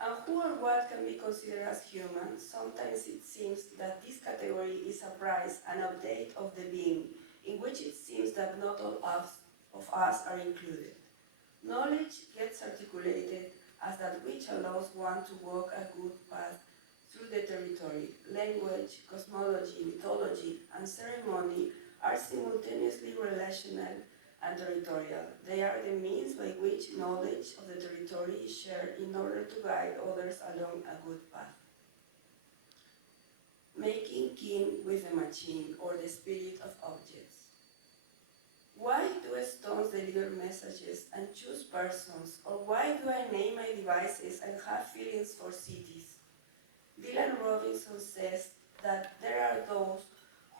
And who or what can be considered as human? Sometimes it seems that this category is a price, an update of the being, in which it seems that not all of us are included. Knowledge gets articulated as that which allows one to walk a good path through the territory. Language, cosmology, mythology, and ceremony are simultaneously relational and territorial. They are the means by which knowledge of the territory is shared in order to guide others along a good path. Making kin with the machine or the spirit of objects. Why do stones deliver messages and choose persons? Or why do I name my devices and have feelings for cities? Dylan Robinson says that there are those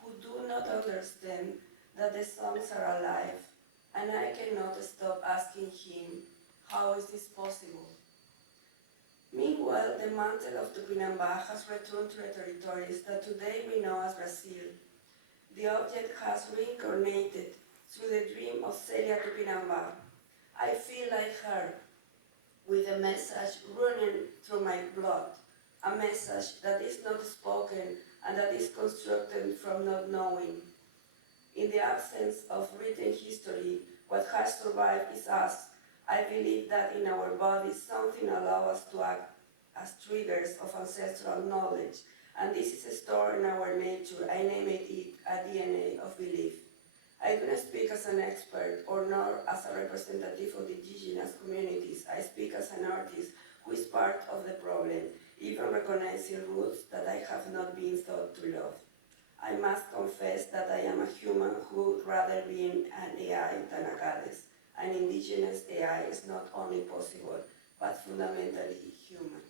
who do not understand that the songs are alive, and I cannot stop asking him, how is this possible? Meanwhile, the mantle of Tupinambá has returned to the territories that today we know as Brazil. The object has reincarnated through the dream of Celia Tupinambá. I feel like her, with a message running through my blood, a message that is not spoken and that is constructed from not knowing. In the absence of written history, what has survived is us. I believe that in our bodies something allows us to act as triggers of ancestral knowledge, and this is stored in our nature. I name it a DNA of belief. I do not speak as an expert or nor as a representative of the indigenous communities. I speak as an artist who is part of the problem, even recognizing recognizing roots that I have not been taught to love. I must confess that I am a human who would rather be an AI than a goddess. An indigenous AI is not only possible, but fundamentally human.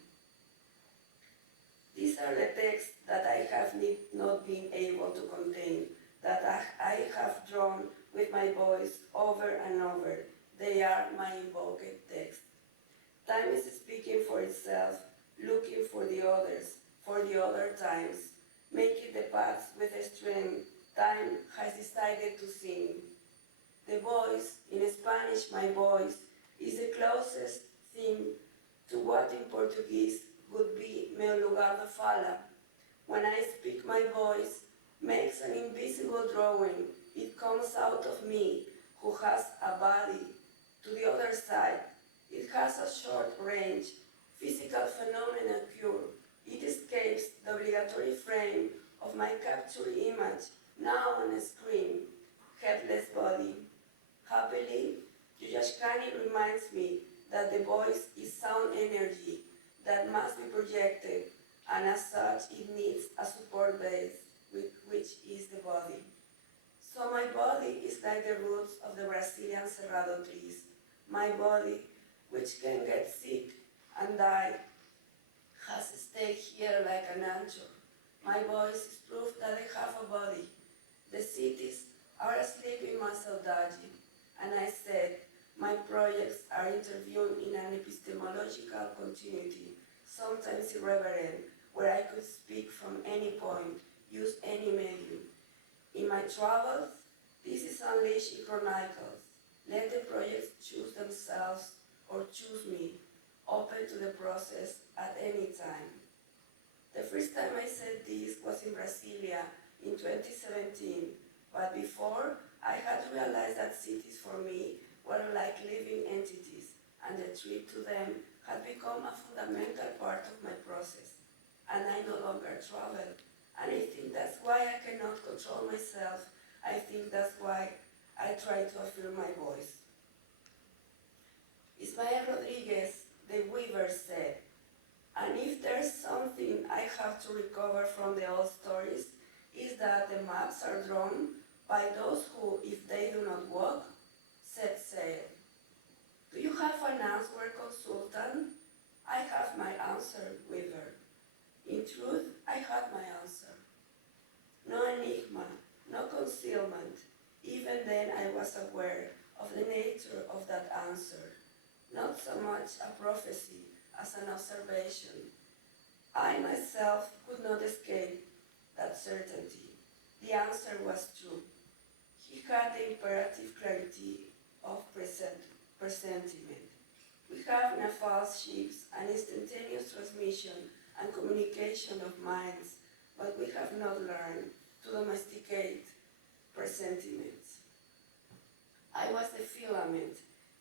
These are the texts that I have not been able to contain, that I have drawn with my voice over and over. They are my invoked texts. Time is speaking for itself, looking for the others, for the other times, making the paths with a strength time has decided to sing. The voice, in Spanish my voice, is the closest thing to what in Portuguese would be meu lugar de fala. When I speak, my voice makes an invisible drawing. It comes out of me, who has a body. To the other side, it has a short range, physical phenomena cure. It escapes the obligatory frame of my capture image, now on a screen, headless body. Happily, Yuyashkani reminds me that the voice is sound energy that must be projected, and as such it needs a support base, which is the body. So my body is like the roots of the Brazilian cerrado trees. My body, which can get sick and die, has stayed here like an anchor. My voice is proof that I have a body. The cities are asleep in my saudade, and I said, my projects are interviewed in an epistemological continuity, sometimes irreverent, where I could speak from any point, use any medium. In my travels, this is unleashed in chronicles. Let the projects choose themselves or choose me, open to the process at any time. The first time I said this was in Brasilia in 2017, but before I had realized that cities for me were like living entities, and the trip to them had become a fundamental part of my process. And I no longer travel, and I think that's why I cannot control myself. I think that's why I try to affirm my voice. Ismael Rodriguez, the weaver, said, and if there's something I have to recover from the old stories, is that the maps are drawn by those who, if they do not walk, set sail. Do you have an answer, consultant? I have my answer, weaver. In truth, I had my answer. No enigma, no concealment. Even then I was aware of the nature of that answer. Not so much a prophecy as an observation. I myself could not escape that certainty. The answer was true. He had the imperative clarity of presentiment. We have nafals ships and instantaneous transmission and communication of minds, but we have not learned to domesticate presentiments. I was the filament.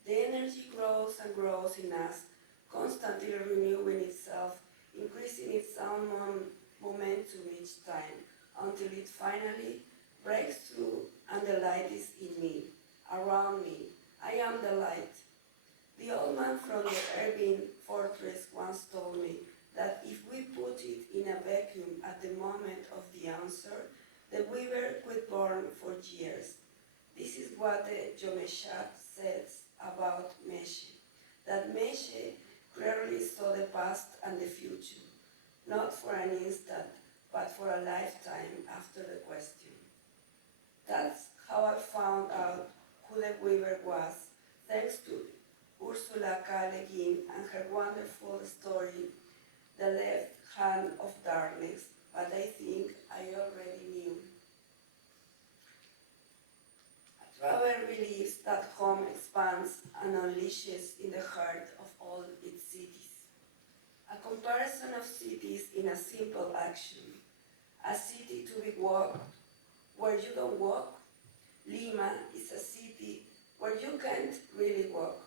The energy grows and grows in us, constantly renewing itself, increasing its own momentum each time, until it finally breaks through and the light is in me, around me. I am the light. The old man from the Irving fortress once told me that if we put it in a vacuum at the moment of the answer, the weaver could burn for years. This is what the Jomeshat says about Meshe, that Meshe clearly saw the past and the future, not for an instant, but for a lifetime after the question. That's how I found out who the weaver was, thanks to Ursula K. Le Guin and her wonderful story, The Left Hand of Darkness, but I think I already knew. A traveler believes that home expands and unleashes in the heart of all its cities. A comparison of cities in a simple action. A city to be walked where you don't walk. Lima is a city where you can't really walk.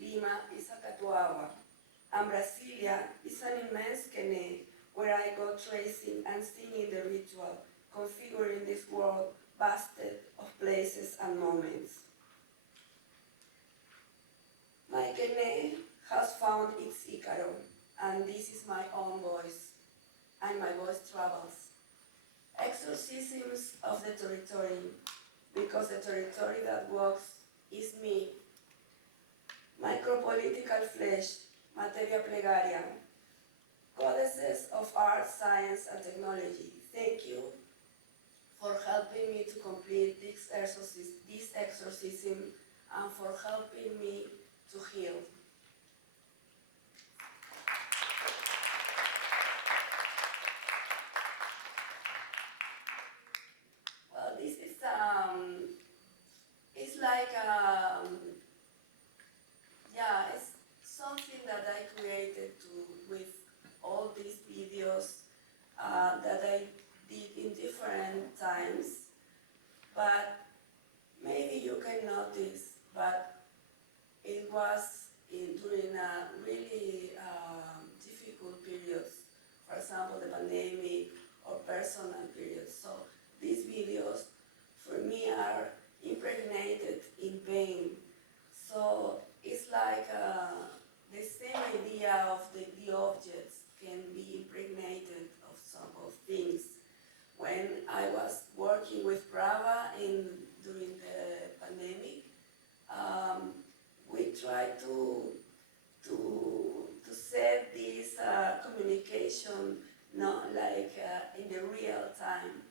Lima is a catuaba. And Brasilia is an immense canoe where I go tracing and singing the ritual, configuring this world basket of places and moments. My canoe has found its Icaro, and this is my own voice. and my voice travels. Exorcisms of the territory, because the territory that walks is me. Micropolitical flesh, materia plegaria. Goddesses of art, science, and technology, thank you for helping me to complete this exorcism and for helping me to heal. Well, this is it's like yeah, it's something that I created with all these videos that I did in different times, but maybe you can notice, but it was during a really difficult periods, for example, the pandemic or personal periods. So these videos, for me, are impregnated in pain. So it's like the same idea of the objects can be impregnated of some of things. When I was working with Praba during the pandemic, we tried to set this communication not like in the real time.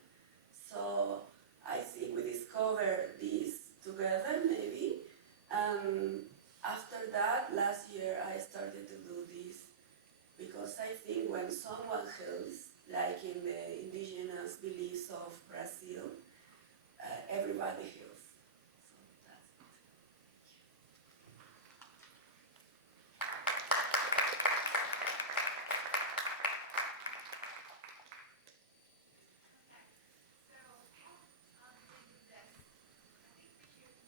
So I think we discovered this together maybe. After that, last year I started to do this because I think when someone heals, like in the indigenous beliefs of Brazil, everybody heals. So that's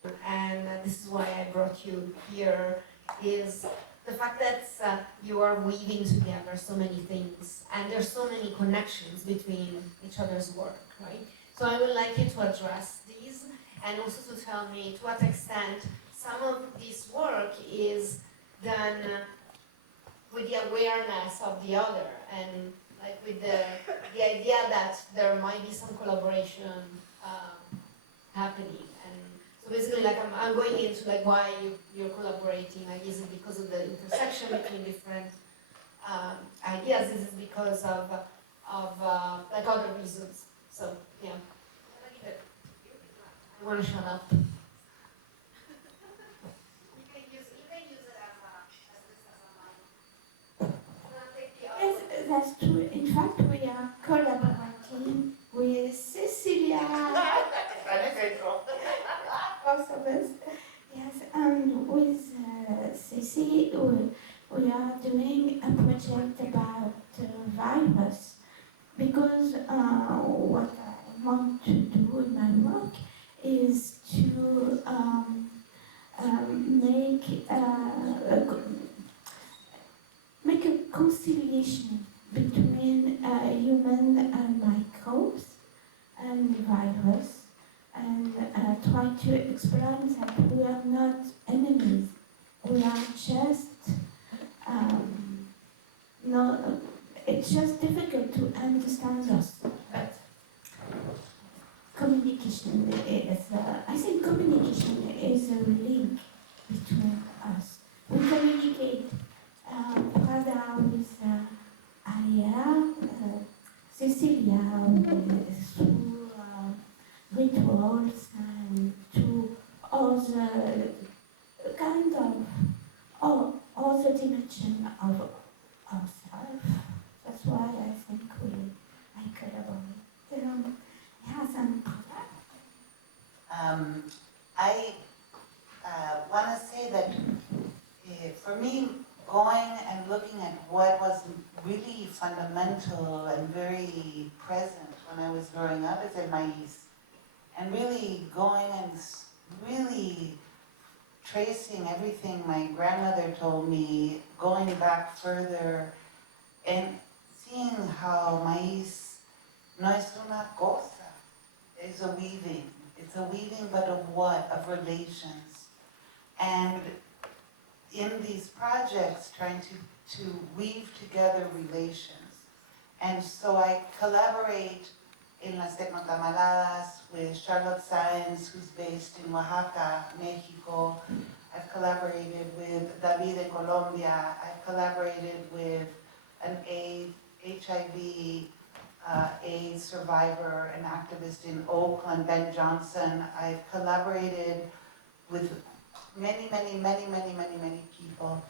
it. And this is why I brought you here, is the fact that you are weaving together so many things, and there's so many connections between each other's work, right? So I would like you to address these, and also to tell me to what extent some of this work is done with the awareness of the other, and like with the idea that there might be some collaboration happening. So basically, like I'm going into like why you're collaborating. Like, is it because of the intersection between different ideas? Is it because of like other reasons? So yeah, I want to shut up. You can use it as Yes, that's true. In fact, we are collaborating with Cecilia. Both of us. Yes, and with Ceci, we are doing a project about virus, because what I want to do in my work is to make a conciliation between human microbes and virus, and try to explain that we are not enemies. We are just no. It's just difficult to understand us. But communication is. I think communication is a link between us. We communicate. Prada with Aya, Cecilia through rituals, and to other kind of all the dimension of ourselves. That's why I think I collaborate. Yeah, some I want to say that for me, going and looking at what was really fundamental and very present when I was growing up is in Maíz, and really going and really tracing everything my grandmother told me, going back further and seeing how Maíz no es una cosa, it's a weaving. It's a weaving, but of what? Of relations. And in these projects, trying to weave together relations. And so I collaborate in Las Tecnotamaladas with Charlotte Sáenz, who's based in Oaxaca, Mexico. I've collaborated with David in Colombia. I've collaborated with an HIV AIDS survivor, an activist in Oakland, Ben Johnson. I've collaborated with many people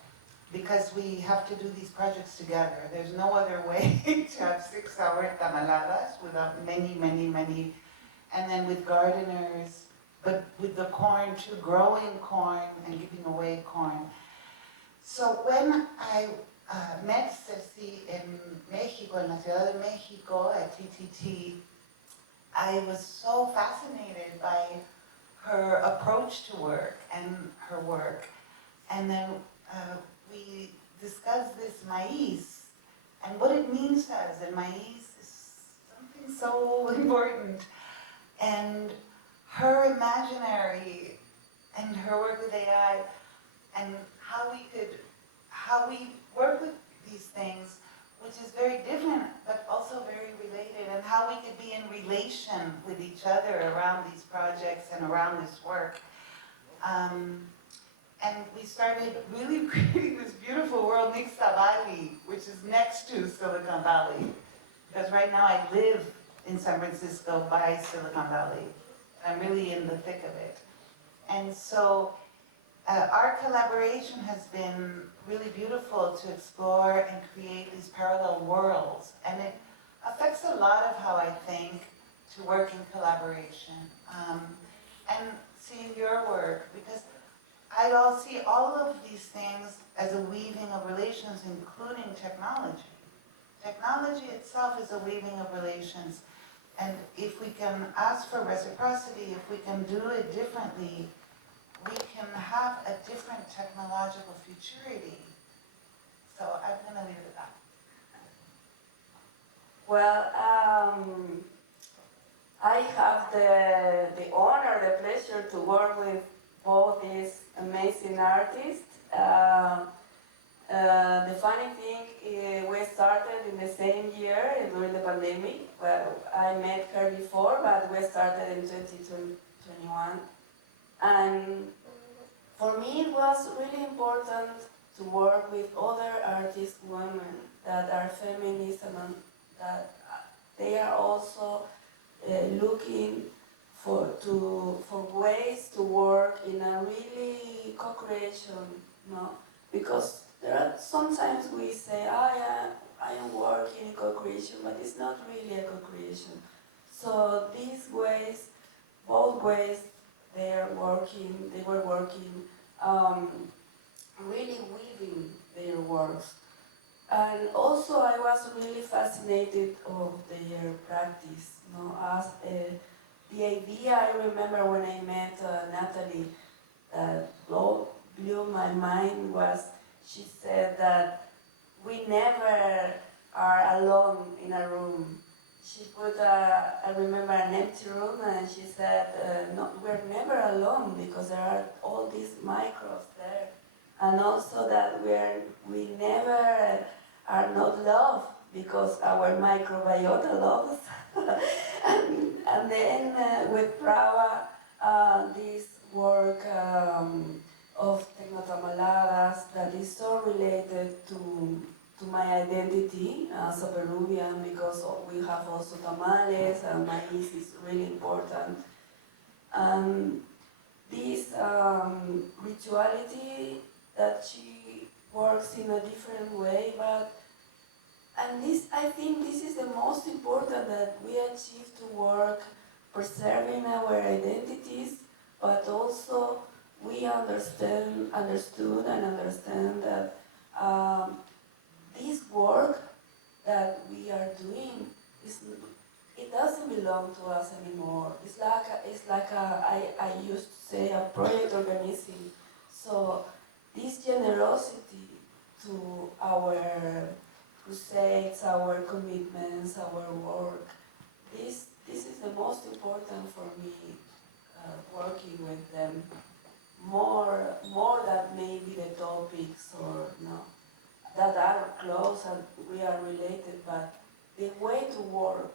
because we have to do these projects together. There's no other way to have 6-hour tamaladas without many, and then with gardeners, but with the corn too, growing corn and giving away corn. So when I met Ceci in Mexico, in la Ciudad de Mexico at TTT, I was so fascinated by her approach to work and her work. And then we discussed this maíz and what it means to us. And maíz is something so important. And her imaginary and her work with AI and how we work with these things, which is very different, but also very related, and how we could be in relation with each other around these projects and around this work. And we started really creating this beautiful world, Nixta Valley, which is next to Silicon Valley. Because right now I live in San Francisco by Silicon Valley. I'm really in the thick of it. And so our collaboration has been really beautiful to explore and create these parallel worlds. And it affects a lot of how I think to work in collaboration. And seeing your work, because I see all of these things as a weaving of relations, including technology. Technology itself is a weaving of relations. And if we can ask for reciprocity, if we can do it differently, we can have a different technological futurity. So I'm going to leave it at that. Well, I have the honor, the pleasure to work with both these amazing artists. The funny thing, we started in the same year during the pandemic. Well, I met her before, but we started in 2021. And for me, it was really important to work with other artist women that are feminist and that they are also looking for ways to work in a really co-creation, because there are sometimes we say, I am working in co-creation, but it's not really a co-creation. So these ways, both ways, they were working, really weaving their works. And also I was really fascinated of their practice, as the idea I remember when I met Nathalie that blew my mind was, she said that we never are alone in a room. She put, I remember, an empty room, and she said, no, we're never alone because there are all these microbes there. And also that we never are not loved because our microbiota loves us. and then with Praba, this work of Tecnotamaladas that is so related to my identity as a Peruvian, because we have also tamales and maize is really important. And this rituality that she works in a different way, I think this is the most important that we achieve to work preserving our identities, but also we understood and understand that this work that we are doing it doesn't belong to us anymore. It's like I used to say a project organism. So this generosity to our crusades, our commitments, our work, this is the most important for me, working with them. More than maybe the topics or no, that are close and we are related, but the way to work,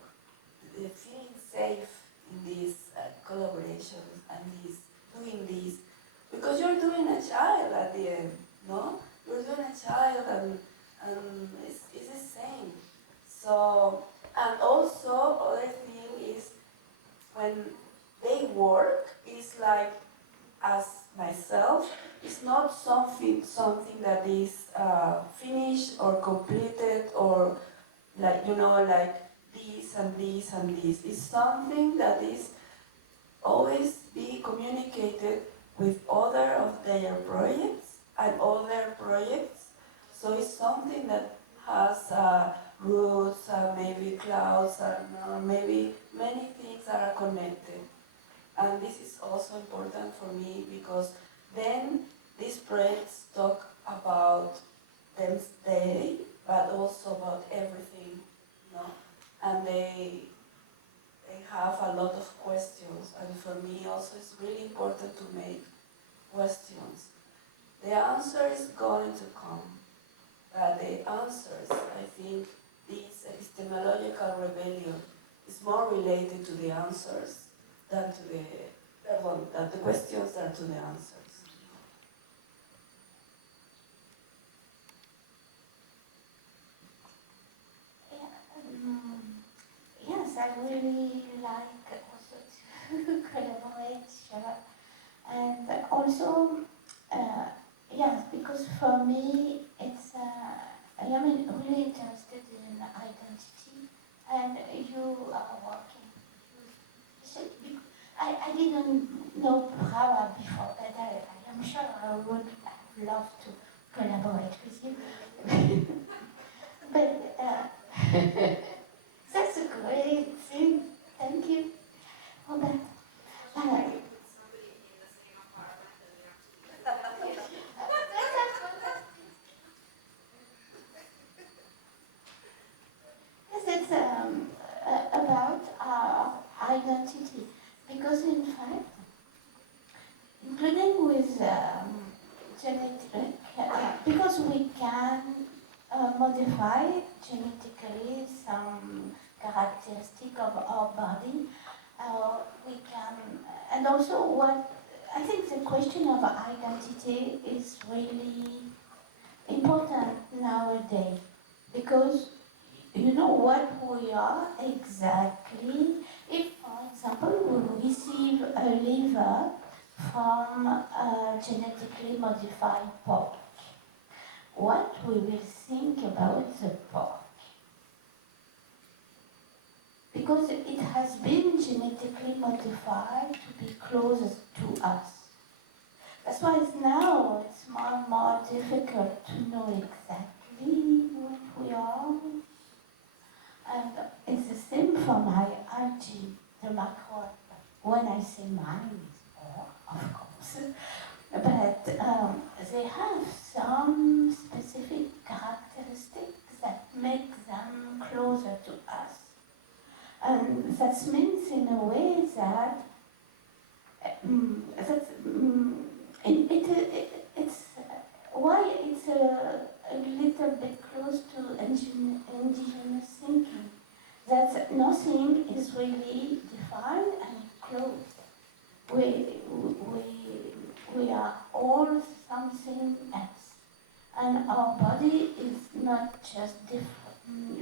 the feeling safe in these collaborations and doing this, because you're doing a child at the end, no? You're doing a child and it's the same. So, and also other thing is when they work, it's like as myself, it's not something that is finished or completed or like, you know, like this and this and this. It's something that is always be communicated with other of their projects and other projects. So it's something that has roots, maybe clouds, and maybe many things that are connected. And this is also important for me because then these projects talk about them daily, but also about everything, you know. And they have a lot of questions, and for me also it's really important to make questions. The answer is going to come, but the answers, I think, this epistemological rebellion is more related to the answers than to the questions than to the answers. Yes, I really like also to collaborate, and also, yes, because for me, it's I am really interested in identity, and you are working. I didn't know Praba before, but I am sure I would have loved to collaborate with you. But that's a great thing. Thank you for that. Yes, it's about our identity, because in fact, including with genetic, because we can modify genetically some characteristic of our body, we can, and also what, I think the question of identity is really important nowadays, because you know what we are exactly. If, for example, we receive a liver from a genetically modified pork, what we will think about the pork? Because it has been genetically modified to be closest to us. That's why now it's more and more difficult to know exactly what we are. And it's the same for my algae, the macro. When I say mine, it's pork, of course. But they have some specific characteristics that make them closer to us. And that means in a way that it's why it's a little bit close to indigenous thinking. That nothing is really defined and closed. We are all something else. And our body is not just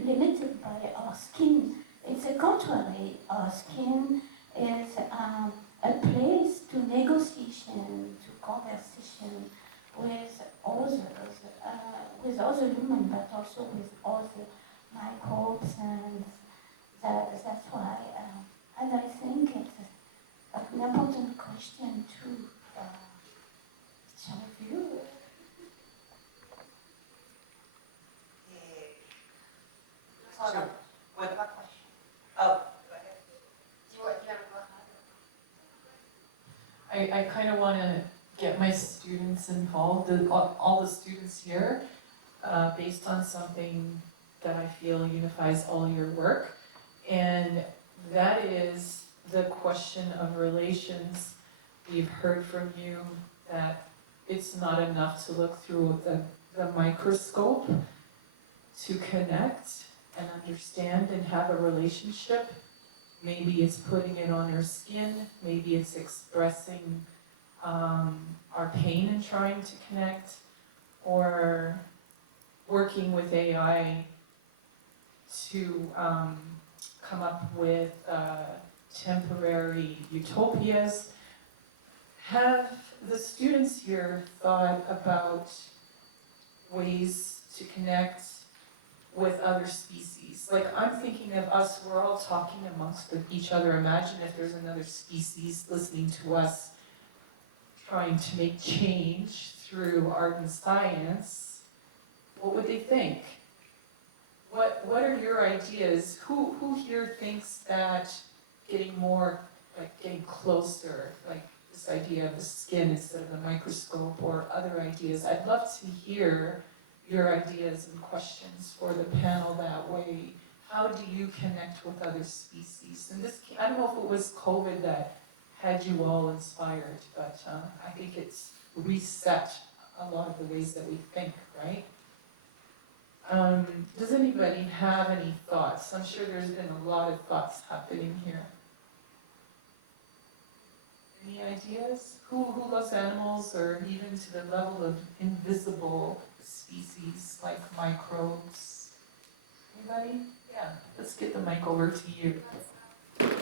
limited by our skin. It's the contrary. Our skin is a place to negotiation, to conversation with others, with other humans, but also with other microbes, and that's why. And I think it's an important question too. Shall we view? Sure. What question? Oh, go ahead. I kind of want to get my students involved, all the students here, based on something that I feel unifies all your work, and that is the question of relations. We've heard from you that it's not enough to look through the microscope to connect, and understand and have a relationship. Maybe it's putting it on their skin, maybe it's expressing our pain and trying to connect, or working with AI to come up with temporary utopias. Have the students here thought about ways to connect with other species? Like, I'm thinking of us, we're all talking amongst each other. Imagine if there's another species listening to us, trying to make change through art and science. What would they think? What are your ideas? Who here thinks that getting more, like getting closer, like this idea of the skin instead of the microscope, or other ideas? I'd love to hear your ideas and questions for the panel that way. How do you connect with other species? And this, I don't know if it was COVID that had you all inspired, but I think it's reset a lot of the ways that we think, right? Does anybody have any thoughts? I'm sure there's been a lot of thoughts happening here. Any ideas? Who loves animals, or even to the level of invisible species like microbes? Anybody? Yeah, let's get the mic over to you. I think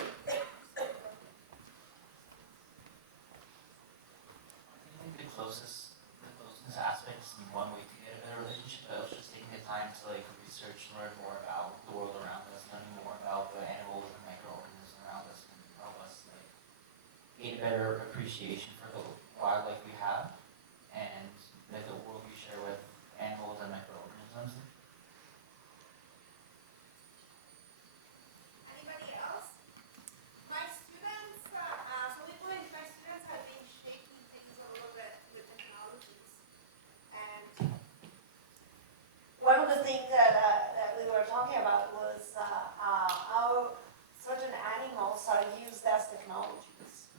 the closest aspects and one way to get a better relationship, I was just taking the time to like research and learn more about the world around us, learning more about the animals and microorganisms around us, and help us like gain a better appreciation for the wildlife we have and like the world we share with animals and microorganisms. Anybody else? My students, so my students have been shaping things a little bit with technologies. And one of the things that we were talking about was how certain animals are used as technologies,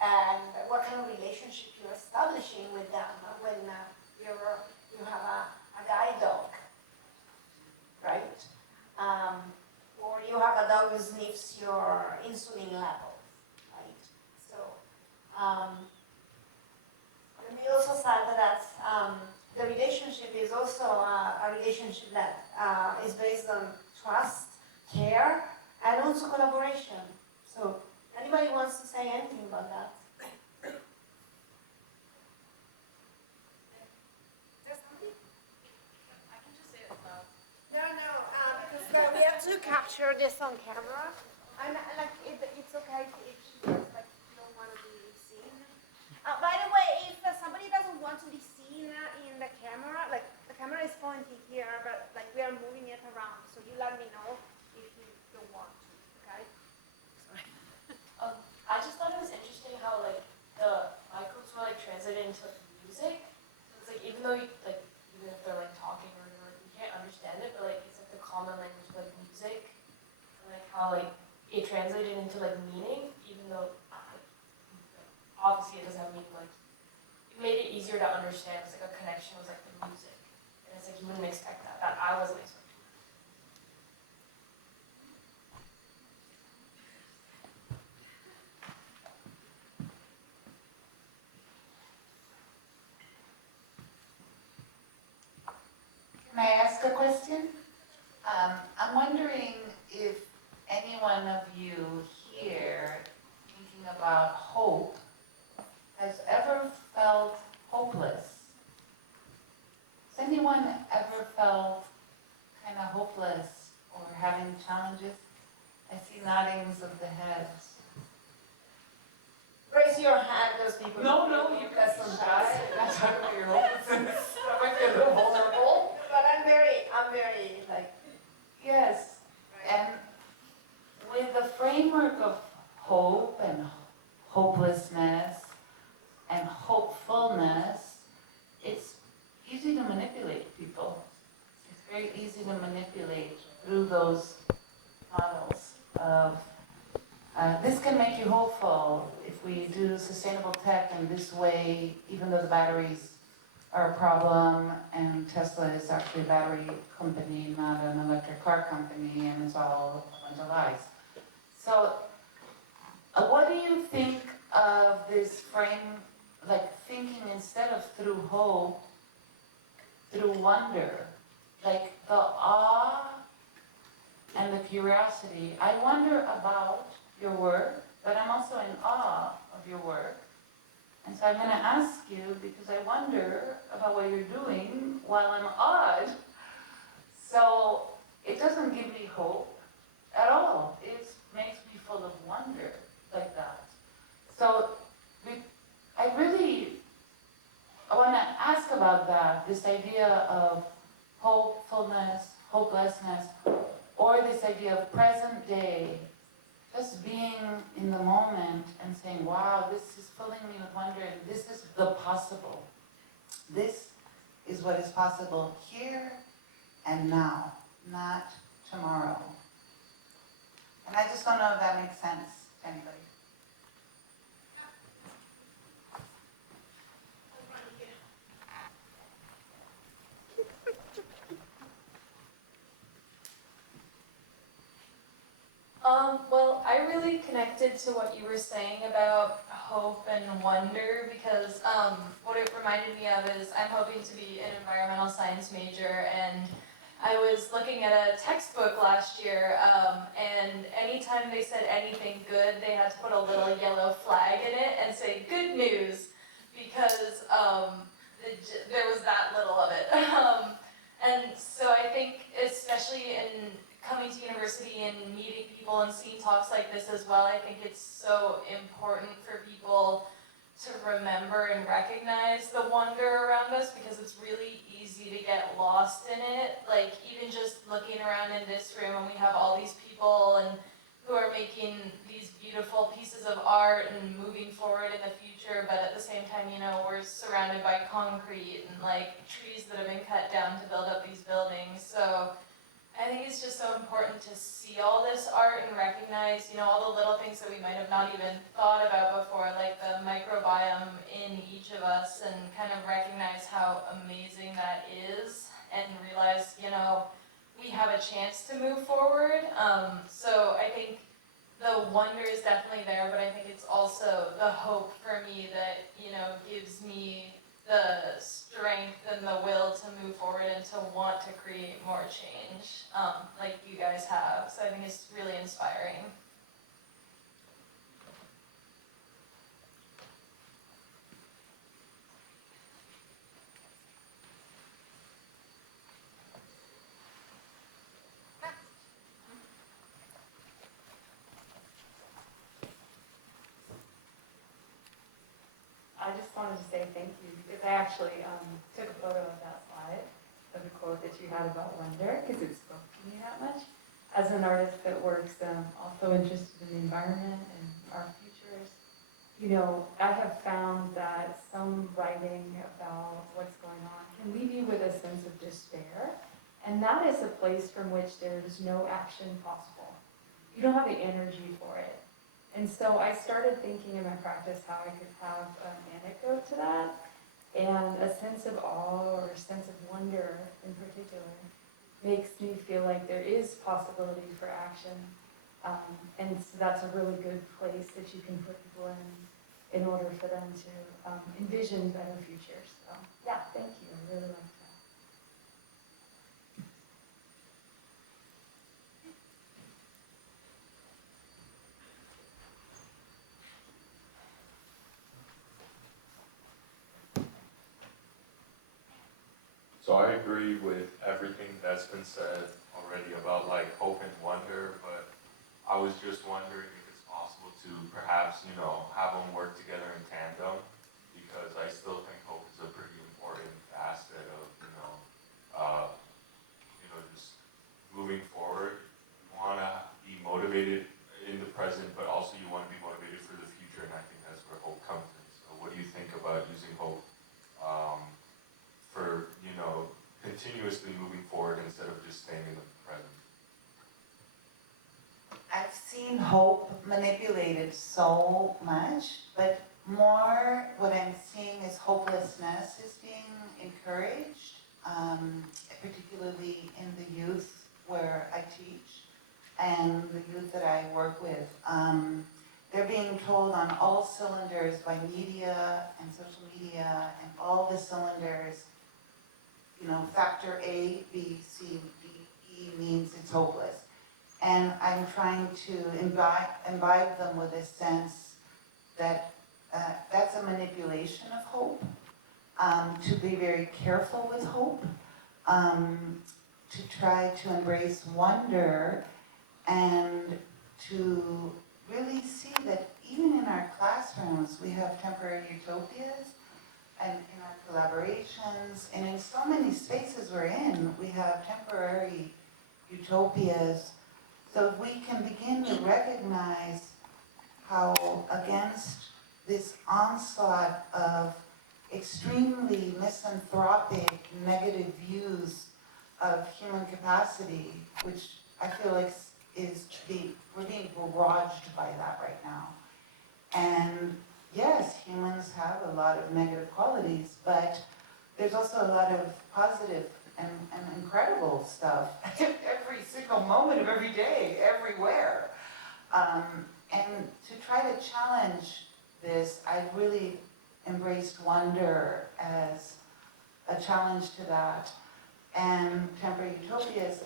and what kind of relationship you're establishing with them when you have a guide dog, right? Or you have a dog who sniffs your insulin levels, right? So, and we also said that the relationship is also a relationship that is based on trust, care, and also collaboration. So, anybody wants to say anything about that? There's something? I can just say it loud. No, because we have to capture this on camera. I'm like, it's okay if she feels like you don't want to be seen. By the way, if somebody doesn't want to be seen in the camera, like the camera is pointing here, but like we are moving it around, so you let me know if you don't want to, okay? I just thought it was interesting how like the microbes were like translated into like, music. So it's like even though you, like even if they're like talking or whatever, you can't understand it, but like it's like the common language of like music, and like how like it translated into like meaning, even though like, obviously it doesn't have meaning. Like it made it easier to understand. It's like a connection with like the music, and it's like you wouldn't expect that. That I wasn't expecting. Can I ask a question? I'm wondering if any one of you here, thinking about hope, has ever felt hopeless? Has anyone ever felt kind of hopeless or having challenges? I see noddings of the heads. Raise your hand, those people. No, you've got some shy. That's how you're hopeless. That might be a little vulnerable. But I'm very like. Yes, and with the framework of hope and hopelessness and hopefulness, it's easy to manipulate people. It's very easy to manipulate through those models of this can make you hopeful if we do sustainable tech in this way, even though the batteries our problem, and Tesla is actually a battery company, not an electric car company, and it's all a bunch of lies. So, what do you think of this frame, like thinking instead of through hope, through wonder, like the awe and the curiosity? I wonder about your work, but I'm also in awe of your work. And so I'm going to ask you, because I wonder about what you're doing while I'm awed. So it doesn't give me hope at all. It makes me full of wonder like that. So I want to ask about that, this idea of hopefulness, hopelessness, or this idea of present day, just being in the moment and saying, wow, this is filling me with wonder, and this is the possible. This is what is possible here and now, not tomorrow. And I just don't know if that makes sense to anybody. Well, I really connected to what you were saying about hope and wonder because what it reminded me of is I'm hoping to be an environmental science major, and I was looking at a textbook last year, and anytime they said anything good, they had to put a little yellow flag in it and say good news, because there was that little of it. And so I think, especially in coming to university and meeting people and seeing talks like this as well, I think it's so important for people to remember and recognize the wonder around us, because it's really easy to get lost in it. Like, even just looking around in this room, and we have all these people and who are making these beautiful pieces of art and moving forward in the future, but at the same time, you know, we're surrounded by concrete and like trees that have been cut down to build up these buildings. So I think it's just so important to see all this art and recognize, you know, all the little things that we might have not even thought about before, like the microbiome in each of us, and kind of recognize how amazing that is, and realize, you know, we have a chance to move forward. So I think the wonder is definitely there, but I think it's also the hope for me that, you know, gives me the strength and the will to move forward and to want to create more change, like you guys have. So I think it's really inspiring. I just wanted to say thank you, because I actually took a photo of that slide, of the quote that you had about wonder, because it spoke to me that much. As an artist that works also interested in the environment and our futures, you know, I have found that some writing about what's going on can leave you with a sense of despair, and that is a place from which there is no action possible. You don't have the energy for it. And so I started thinking in my practice how I could have an antidote to that, and a sense of awe or a sense of wonder in particular makes me feel like there is possibility for action. And so that's a really good place that you can put people in order for them to envision better futures. So yeah, thank you, I really like that. So I agree with everything that's been said already about like hope and wonder, but I was just wondering if it's possible to perhaps, you know, have them work together in tandem, because I still think hope is a pretty important facet of, just moving forward. You want to be motivated in the present, but also you want to be motivated for the future, and I think that's where hope comes in. So what do you think about using hope for, continuously moving forward instead of just staying in the present? I've seen hope manipulated so much, but more what I'm seeing is hopelessness is being encouraged, particularly in the youth where I teach and the youth that I work with. They're being told on all cylinders by media and social media and all the cylinders, you know, factor A, B, C, D, E means it's hopeless. And I'm trying to imbibe them with a sense that that's a manipulation of hope, to be very careful with hope, to try to embrace wonder and to really see that even in our classrooms we have temporary utopias, and in our collaborations, and in so many spaces we're in, we have temporary utopias. So if we can begin to recognize how against this onslaught of extremely misanthropic, negative views of human capacity, which I feel like we're being barraged by that right now. And yes, humans have a lot of negative qualities, but there's also a lot of positive and incredible stuff every single moment of every day, everywhere. And to try to challenge this, I really embraced wonder as a challenge to that, and temporary utopias,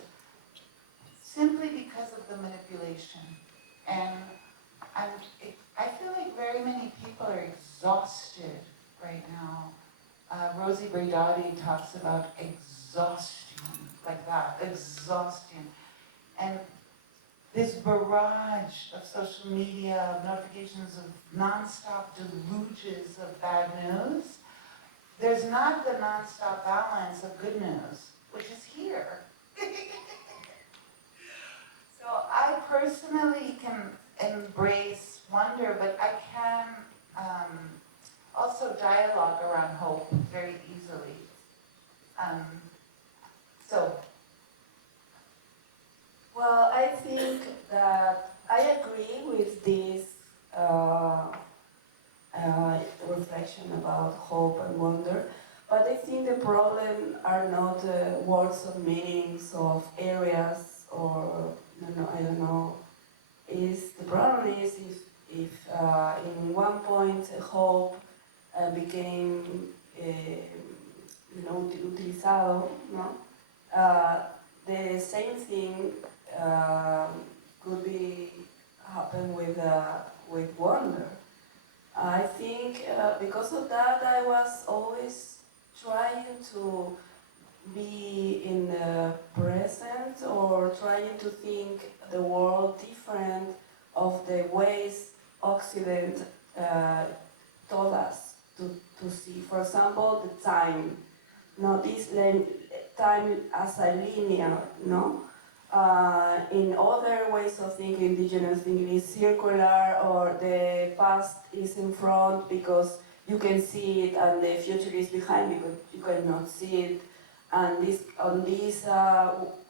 simply because of the manipulation. And I feel like very many people are exhausted right now. Rosie Braidotti talks about exhaustion, like that, exhaustion. And this barrage of social media, of notifications, of nonstop deluges of bad news, there's not the nonstop balance of good news, which is here. So I personally can embrace wonder, but I can also dialogue around hope very easily. Well, I think that I agree with this reflection about hope and wonder, but I think the problem are not words of meanings of areas or I don't know. The problem is if in one point hope became utilizado, no? The same thing could be happen with wonder. I think because of that I was always trying to be in the present or trying to think the world different of the ways Occident told us to see. For example, the time. This time as a linear, no? In other ways of thinking, indigenous thinking is circular, or the past is in front because you can see it and the future is behind because you cannot see it. And on these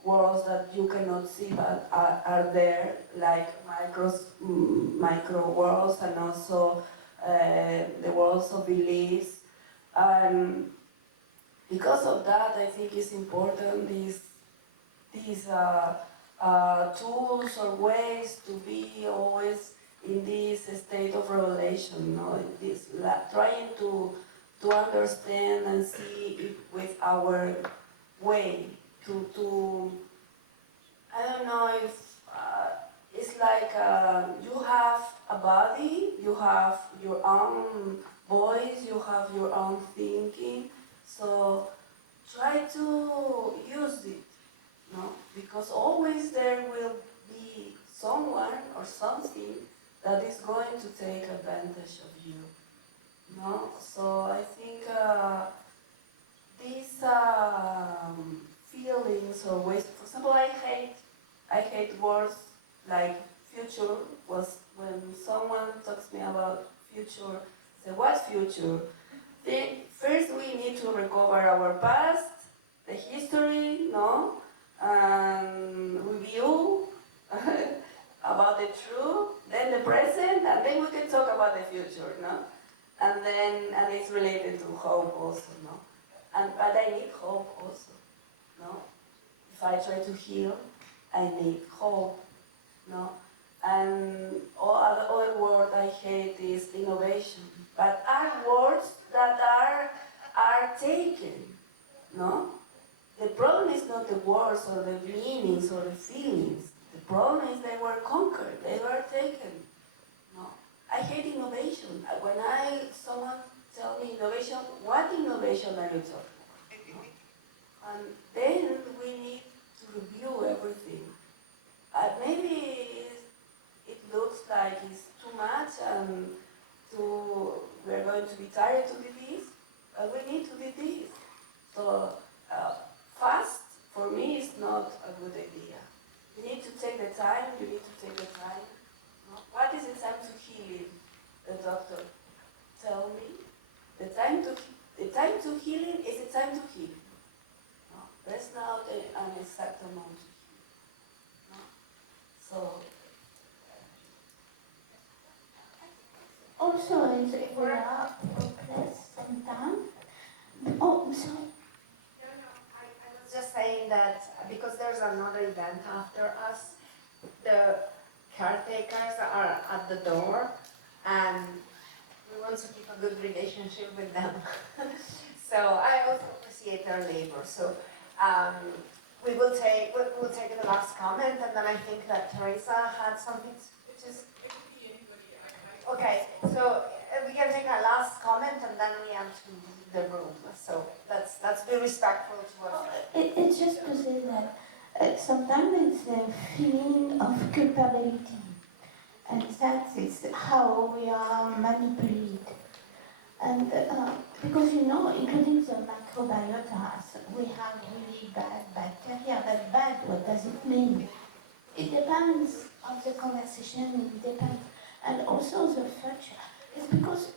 worlds that you cannot see but are there, like micro worlds, and also the worlds of beliefs. Because of that, I think it's important these tools or ways to be always in this state of revelation, trying to understand and see it with our way to I don't know if it's like you have a body, you have your own voice, you have your own thinking, so try to use it, because always there will be someone or something that is going to take advantage of you. So I think these feelings or ways. For example, I hate words like future. Was when someone talks to me about future. I say, what future? First, we need to recover our past, the history, and review about the truth, then the present, and then we can talk about the future, and it's related to hope also, no? But I need hope also, no? If I try to heal, I need hope, no? And other word I hate is innovation, but are words that are taken, no? The problem is not the words or the meanings or the feelings. The problem is they were conquered, they were taken, no? I hate innovation. When someone tell me innovation, what innovation are you talking about? And then we need to review everything. Maybe it looks like it's too much and we're going to be tired to do this, but we need to do this. So fast, for me, is not a good idea. You need to take the time, you need to take the time. No? What is the time to healing? The doctor tell me. The time to healing is the time to heal. No? There's not an exact amount to heal. No? So also, if we are hopeless sometimes. Oh, I'm sorry. I was just saying that because there's another event after us, the caretakers are at the door, and we want to keep a good relationship with them. So I also appreciate their labor. So we'll take the last comment, and then I think that Teresa had something, which is okay. So we can take our last comment, and then we have to leave the room. So let's be respectful to us. It's just to say that sometimes it's a feeling of culpability, and that is how we are manipulated. And because including the microbiotas, we have really bad bacteria. But bad, what does it mean? It depends on the conversation. It depends, and also the future. It's because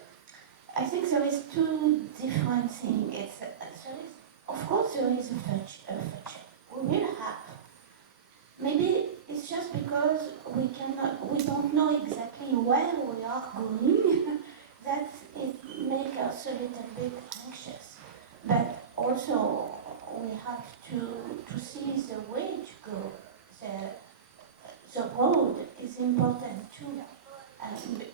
I think there is two different things. Of course, there is a future. We will have. Maybe it's just because we don't know exactly where we are going, that it makes us a little bit anxious. But also, we have to see the way to go. The road is important too.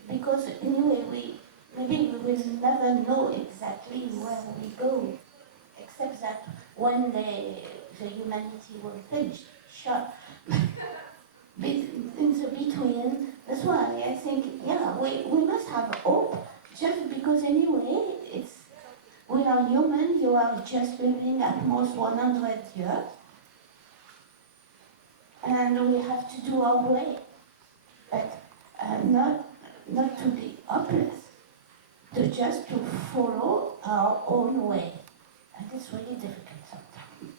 Because anyway, maybe we will never know exactly where we go, except that one day the humanity will finish. Sure. In the between, that's why I think, we must have hope, just because anyway, we are human, you are just living at most 100 years, and we have to do our way, but not to be hopeless, just to follow our own way, and it's really difficult sometimes.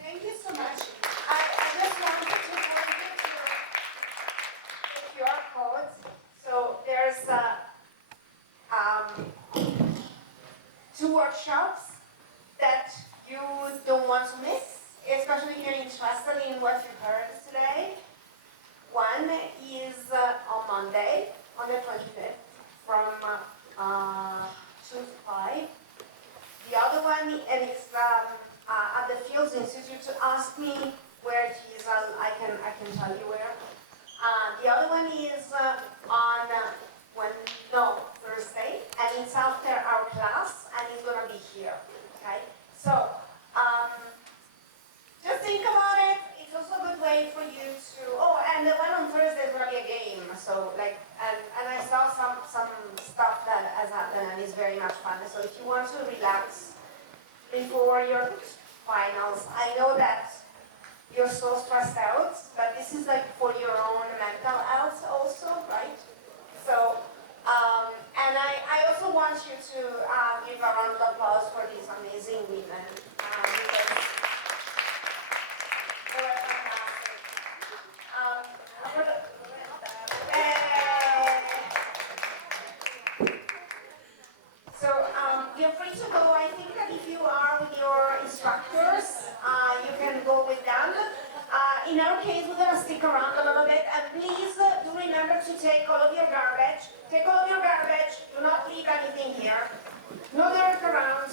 Thank you so much. I just wanted to point you to the QR codes. So there's 2 workshops that you don't want to miss, especially if you're interested in what you heard today. One is on Monday, on the 25th, from 2 to 5. The other one, and it's at the Fields Institute. Ask me where it is. I can tell you where. The other one is on Thursday, and it's after our class, and it's gonna be here. Okay, so just think about it. It's also a good way for you to. Oh, and the one on Thursday is gonna be a game. So and I saw some stuff that has happened, and it's very much fun. So if you want to relax before your finals, I know that you're so stressed out, but this is like for your own mental health also, right? So, and I also want you to give a round of applause for these amazing women, because they were fantastic. So you're free to go. I think that if you are with your instructors, you can go with them. In our case, we're gonna stick around a little bit, and please do remember to take all of your garbage. Take all of your garbage, do not leave anything here. No dirt around.